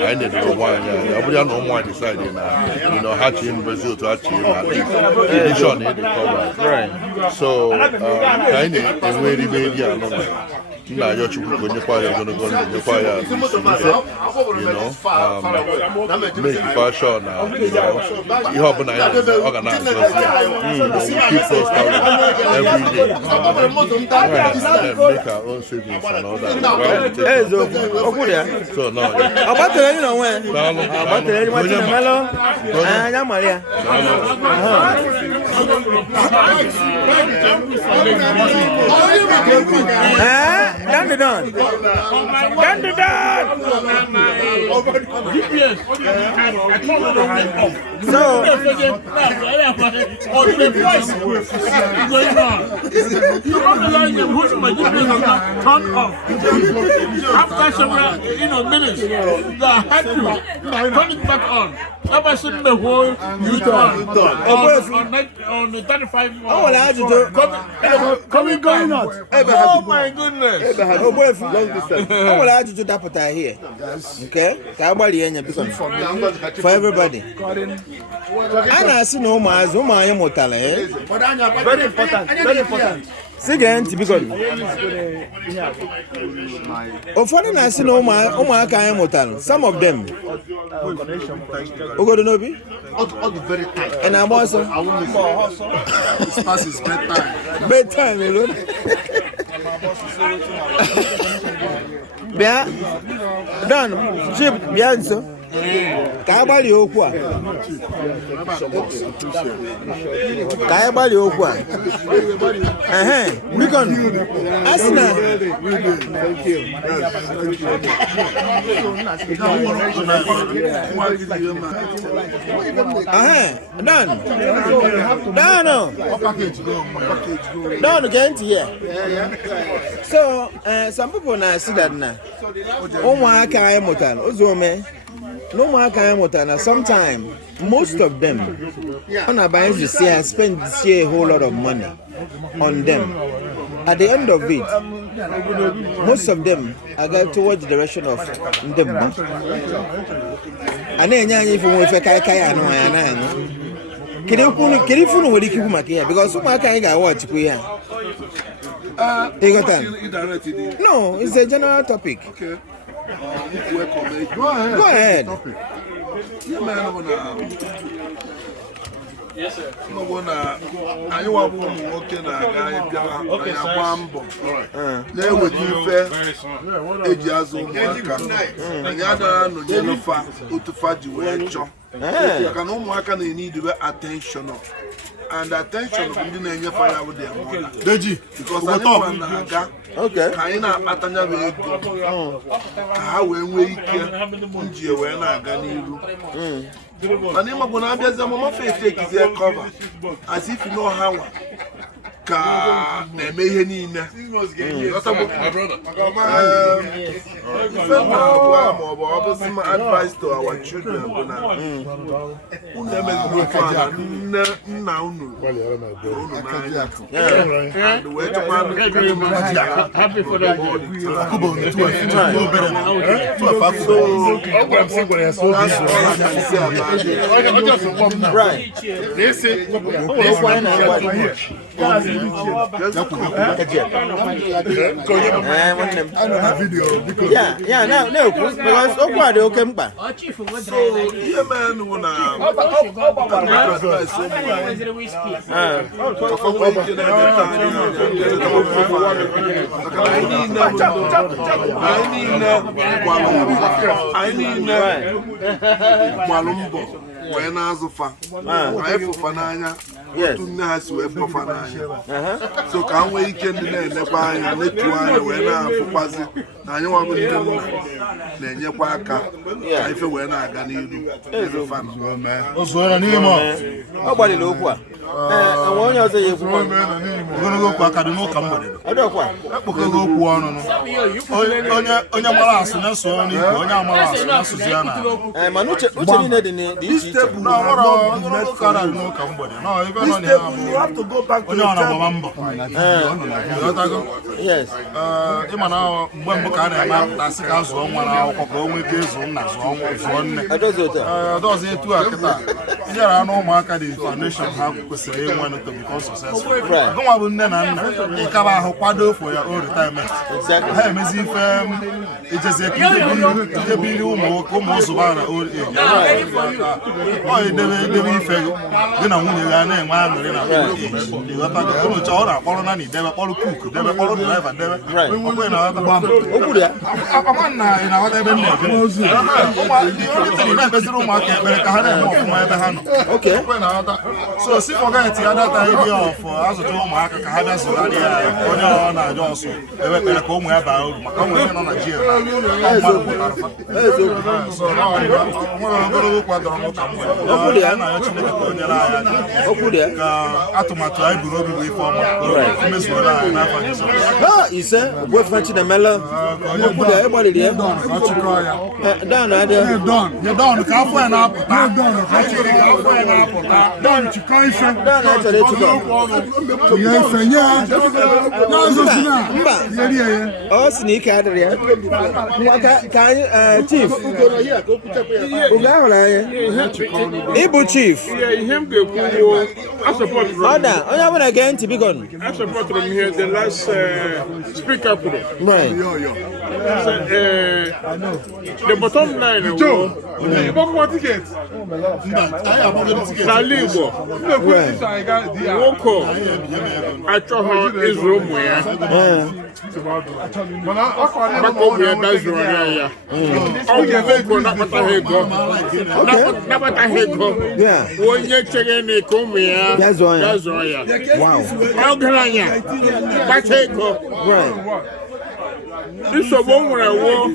I need to wine. Everybody know why deciding hatching Brazil to hatching at least edition need to cover. Right. So kind of very na yo chukwu go nyepa ya ogologo ndụ nyepa ya make fashion na ihe ọbụla ya ọ ga na-agọzi ya keep those every day make our own savings and all that. So now abatere ni no nwe abatere ni mati na melo anya maria Dandidan. So, after several minutes, the had to turn it back on. Ever since the whole on the 35 going on. Oh my goodness. Here. Okay? For everybody. And I see no more. Very important. Sige typical. Ụfọdụ na-asị na ụmụaka anyị mụtara, some of them. Ogodo n'obi? Very tight. Ị na-agba ọsọ? This pass is bedtime. Bedtime, alone. Bịa, Don, Chip, bịa nso. Ka anyị gbalịa okwu a. Ka anyị gbalịa okwu a. Biko, asị na. Don, get here. So, some people now see that now. Ụmụaka anyị mụtara, ozuome. No more kind of time. Sometimes, most of them, on a buy to see, I spend this year a whole lot of money on them. At the end of it, most of them are going towards the direction of them. And then, if you want to kaya no, I know. Can you phone what you keep my care? Because some kind of watch here. No, it's a general topic. Okay. Go ahead. Yes, sir. Anyị wabụ ụmụ nwoke na-aga ịbịa agba mbọ na-eweta ife eji azụ ụmụaka anyị adara nọnyere fa otu fa ji wee chọọ maka na ụmụaka na-enye attention and attention bụ ndị na-enyefe ya bụ dị Deji because anyị na-aga ka anyị na-akpatanya bụ ego ka ha wee nwee ike nji wee na-aga n'iru mana ịmagbo na-abịazi ọmụma face ekizie cover as if no ha nwa ka na-eme ihe niile advice to our children bụ na unu emezigbo ofe nna unu n'anya wee chekwa Yeah, no, because Okwade Okemba. So, yeah, man, when I need Malumbo. When I was a fan, I for Fananya, yes, to Nas, we have Fananya. So, can we can never and let you when I for Pazzi, I know I'm going to then your Waka. If you were not going to do fan, man. Nobody know. I want you to say, you're going to go back. I don't know. Come on. I don't want to go on. On your malas, and so on your malas, Suya. And Manucha, this step, no, I don't know. Come on. No, you have to go back to yes. Imana, when Bukana, that's the house one hour, only this one, that's one. I don't say two Akata. There are no market foundation have to say one to become successful. Right. Don't want to cover Hopado for your own retirement. Exactly. I am as if it is a big almost about old age. Oh, they fail. Then I'm going to name one. You got to go to all our colony, they were all cook, they were all drive and they were right. I'm in our okay. So, see, forget the other idea of as a Joe Mark, Kahada Solania, Onya, Johnson, a home about Nigeria. So, now I'm going to look at the Atomata, Burundi from ah, you say, we're fetching a melon. Everybody there. Done, you're done. You're done. You're done. Don Chikoife. Don actually oh, sneak out of here. Can Chief? Ibu Chief. I support him. Oh, again to be gone. I support him here. The last speaker. Right. The bottom line. You bought one ticket. Nalibo. Woko. I told her Israel. This is one where I walk.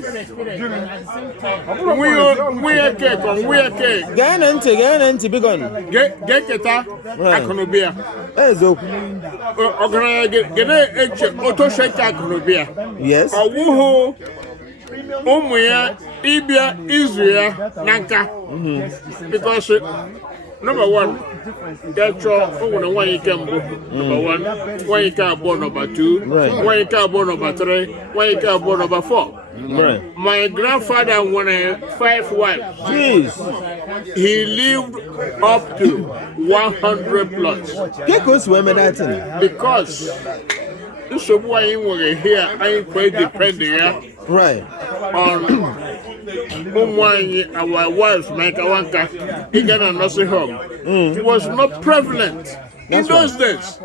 We are cake on we are cake. Get into big on. Get it up. I can be a. Get auto shake. I can be a. Yes. A woohoo. Umuya, Ibia, Israel, Nanka. Because number one, get your own one you can book. Number one you can book number two, one you can book number three, one you can book number four. Right. My grandfather wanted 5 wives. Jeez. He lived up to 100 plus. Because this is why you were here. I ain't quite depending right on our wives make a wanka. He got a nursing home. It was not prevalent in those days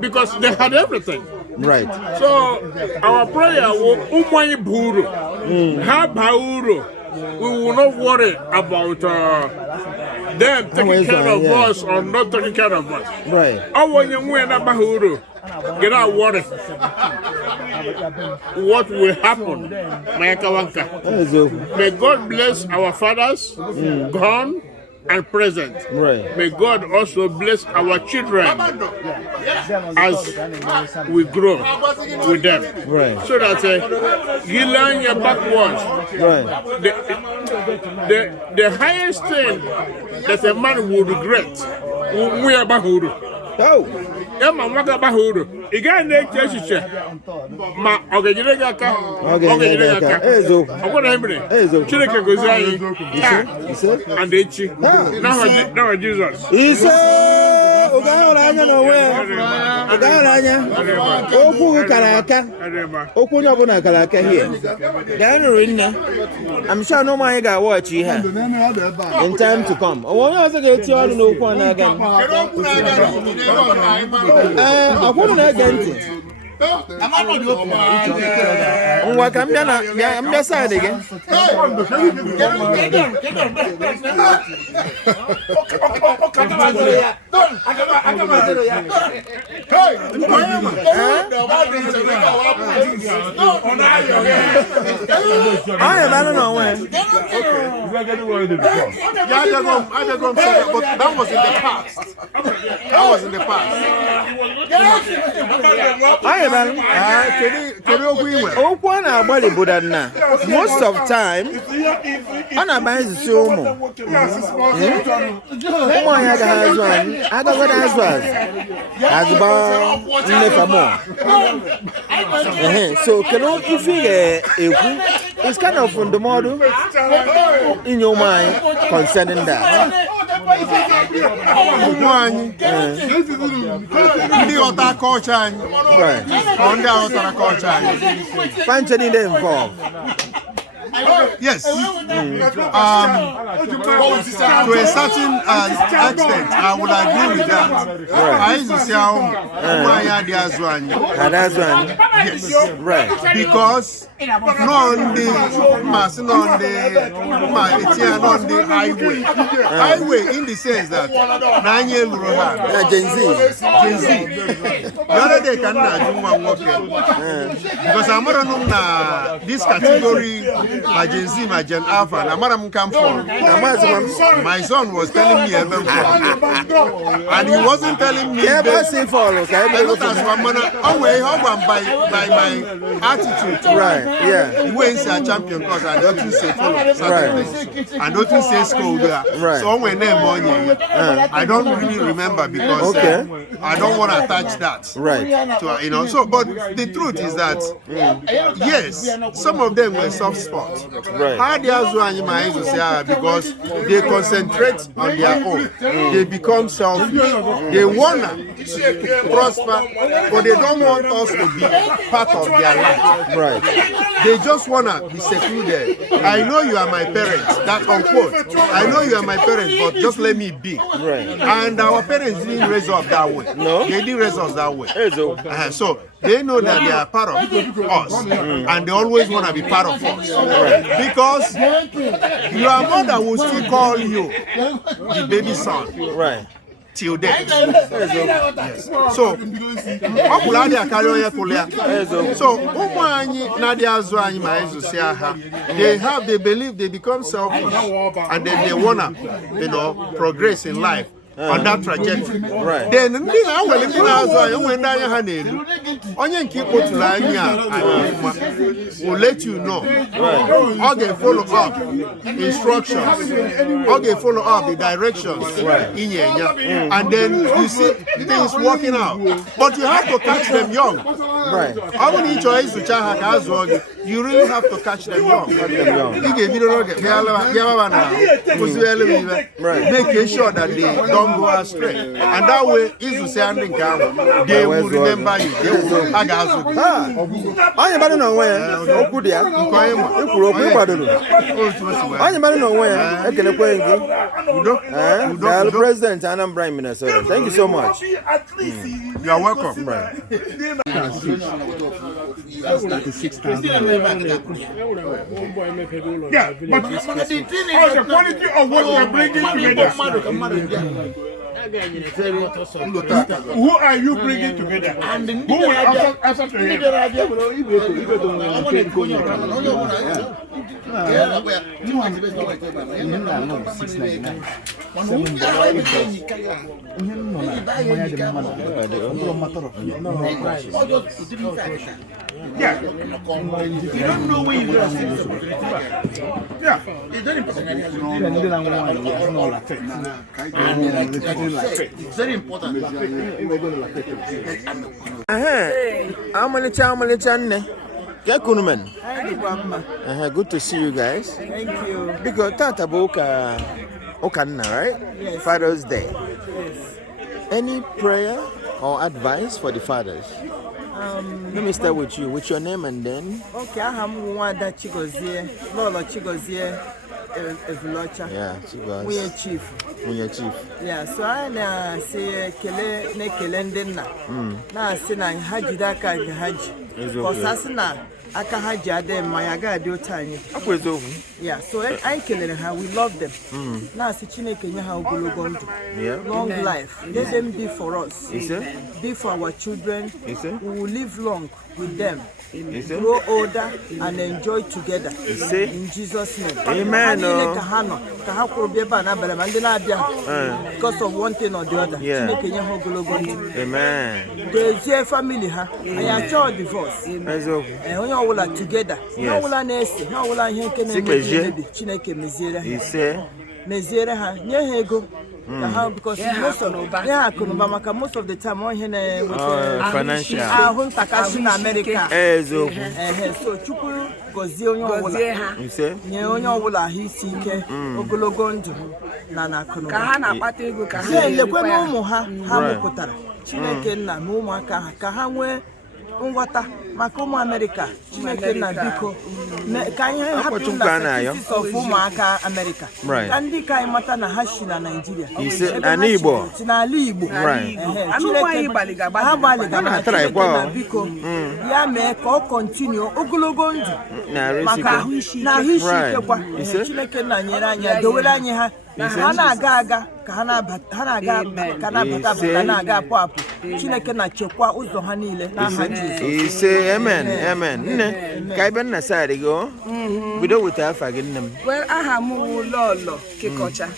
because they had everything. Right. So our prayer was buru. We will not worry about them taking care of us or not taking care of us. Right. Our young bahuru. Get out water. What will happen? May God bless our fathers, gone and present. Right. May God also bless our children as we grow with them. Right. So that you learn your backwards. Right. The highest thing that a man would regret, we are bahuru. Oh. Emma Waga Bahuru. Again, they church. Ma Ogajaka. I want to Chileka Gozai. And Ichi. Now Jesus. Isi Ogahoranya nowhere. Ogahoranya. Oku Kalaka. Oku Nabuna Kalaka here. I'm sure no man got watch you here in time to come. I want to get you all to know one again. I want to get it. What I'm the side again. I don't know when. But that was in the past. That was in the past. Most of time, on a man's soul. So, it's kind of from the model in your mind concerning that. The other culture, right? On the other culture, functioning involved. Yes. To a certain extent, I would agree with that. I used to say, yes. Right. Because on the highway. Highway in the sense that Gen Z. The other day can because I'm not this category Gen Z him a Gen Alpha. Now, madam come for. My son was telling me even and he wasn't telling me. By my attitude. Right. Yeah. He wins a champion because I don't say follow. Right. I don't say school there. Right. So when they money, I don't really remember because I don't want to attach that. Right. To, you know. So, but the truth is that yes, some of them were soft spots. Right. How they are because they concentrate on their own. They become selfish. They wanna prosper, but they don't want us to be part of their life. Right. They just wanna be secluded. I know you are my parents. That unquote. I know you are my parents, but just let me be. Right. And our parents didn't raise us that way. No. They didn't raise us that way. So they know that they are part of us, and they always want to be part of us. Right. Because your mother will still call you the baby son. Right. Till then. Yes. So, they believe they become selfish, and then they wanna, progress in life. On that trajectory. Right. Then will let you know. Okay, follow up instructions. Okay, follow up the directions. And then you see things working out. But you have to catch them young. Right. You really have to catch them young. Making sure that they don't go astray. And that way, they will remember you. They will President and I'm Prime Minister. Thank you so much. You are welcome. Yeah, but the quality of what we're bringing together. Who are you bringing together? And who will answer to him? Yeah. You don't know where you're going to see. Yeah. It's very important. It's very important. Good to see you guys. Thank you. Because Tataboka Okanna, right? Yes. Father's Day. Yes. Any prayer or advice for the fathers? Let me start with you. What's your name and then? Okay, I'm Wanda Chigozie, LoLo Chigozie Evulocha. Yeah, Chigozie. We are chief. We are chief. Yeah, so I say kele ne kelendena. Na say na hajida ka haji. Because na aka haji ade mayaga ade otanye. Akwezo. Yeah, so I kelere her. We love them. Na say Chineke nye ha ogologo ndu. Yeah. Long life. Let them be for us. Be for our children. We will live long with them. Grow older and enjoy together. In Jesus' name. Amen. Because of one thing or the other. Yeah. Amen. The family, I child divorce. Together. Because most of the time on here with financial in America. So Chuku gozie onye ọbụla hisi ike ogologo ndụ na akụnụba ka ha na-akpata ego ka ha lekwe ụmụ ha mụpụtara Chineke nna na ụmụaka ha ka ha nwee nghọta maka ụmụ America. Chineke nna biko ka anyị hapụ na ụmụaka America ka ndị ka anyị mata na ha si na Nigeria n'ala Igbo Chineke ha gbaliga na biko ya mee ka ọ continue ogologo ndụ maka ahụ isi ike kwa Chineke nna nyere anyị dowere anyị ha na-aga ka ha na-abata na-aga apụ apụ Chineke na chekwa ụzọ ha niile n'aha Jizọs. Ise, amen, amen. Nne, ka ibe nna side go. Bido wita afa gị nne m. Well, aha m wụ LoLo Kekocha.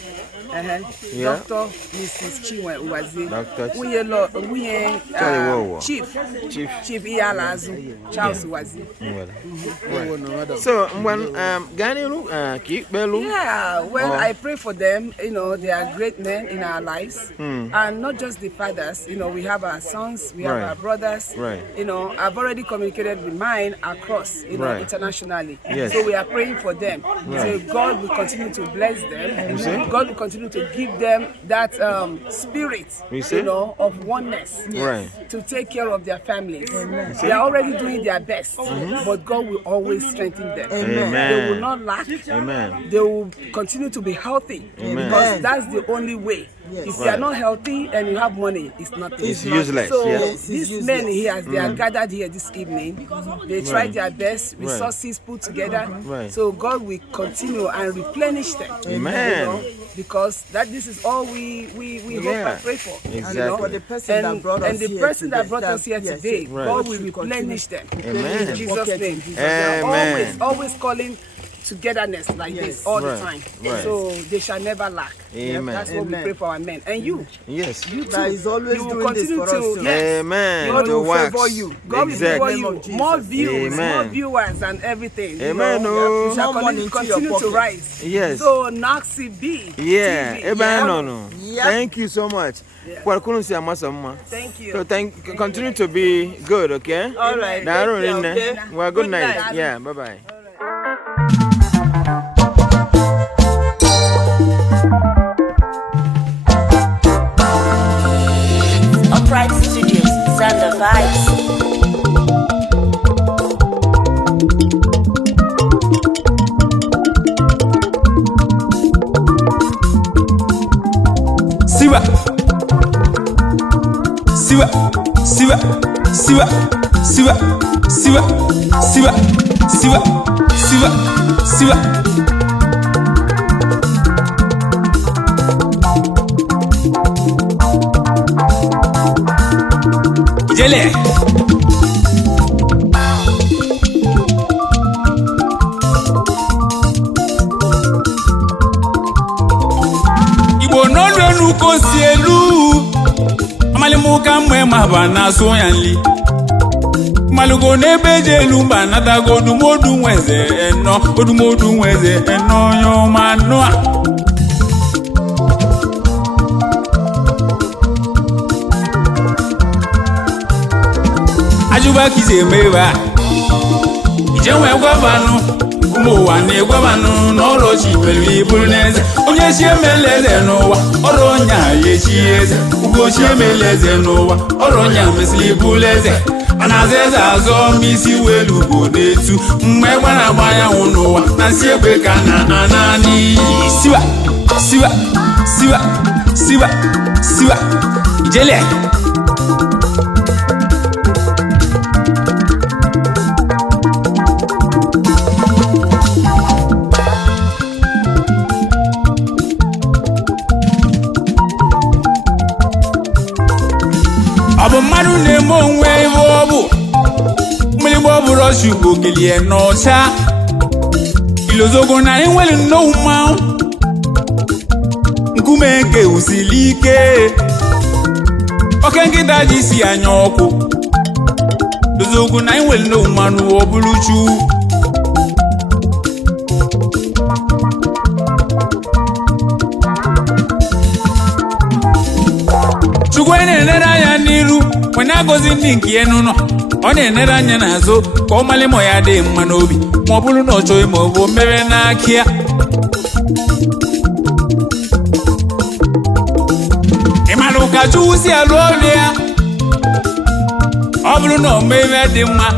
Yeah. Dr. Mrs. Chinwe Uwazi. Dr. Chief Iyalazu Charles Uwazi. So, when Ganilu, keep Belu. Yeah, well, I pray for them. You know, they are great men in our lives, and not just the fathers. You know, we have our sons, we have our brothers. Right. You know, I've already communicated with mine across, you know, internationally. Yes. So we are praying for them. So God will continue to bless them. God will continue to give them that spirit, you know, of oneness, to take care of their families. They are already doing their best, but God will always strengthen them. They will not lack. They will continue to be healthy, because that's the only way. If you are not healthy and you have money, it's nothing. It's useless. So these men here, as they are gathered here this evening, they tried their best, resources put together. So God will continue and replenish them. Amen. You know, because this is all we hope and pray for. Exactly. You know? For the person that brought us the here person that today, brought us here today, God will replenish them. Amen. In Jesus' name. Amen. They are always calling togetherness like this all the time. So they shall never lack. Amen. That's what we pray for our men. And you, yes, you too, that is always you will doing this continue for us. to, yes, amen. God will wax. favor you. God will favor you. More views, more viewers, and everything. Amen. You shall continue to rise. Yes. So McNoxyB. Yeah. Thank you so much. Thank you. So continue to be good, okay? All right. Well, good night. Yeah. Bye bye. Upright Studios, send the vibes. Siwa, siwa, siwa, siwa, siwa, siwa, siwa, siwa, siwa, siwa. Ijele. Ko si elu amalimuka mwe mabana so yanli malugo nebeje elu banata godu modu nweze eno odumodu nweze eno yo manua ajuba kize mewa ijenwe gwabanu mo wa ni gwabanu no lo chi pelu ibulneze onye si emeleze n'ụwa ọrụ onya ye chi eze ugo si emeleze n'ụwa ọrụ onya mesili ibuleze anazeze azọ misi welu go netu mgbe gbara gbanya n'ụwa na si egbe ka na anani siwa siwa siwa siwa siwa ijele mmadụ na-eme onwe ihe ọ bụ mmiri bụ rọshu ogelie n'ọcha ilozogo na enwere nnọọ mmanwụ nkume nke usili ike oke nkịta ji si anya ọkụ ilozogo na enwere nnọọ mmanụ ọ bụrụ chu chukwu na-enere anya n'iru when I goes in Ninki and no, on a Neranya so, come Malimoya de Manobi, Mobulu no choy mobo, Merena Kia. Emaluka Juicy Alonia Obluno, maybe Dima,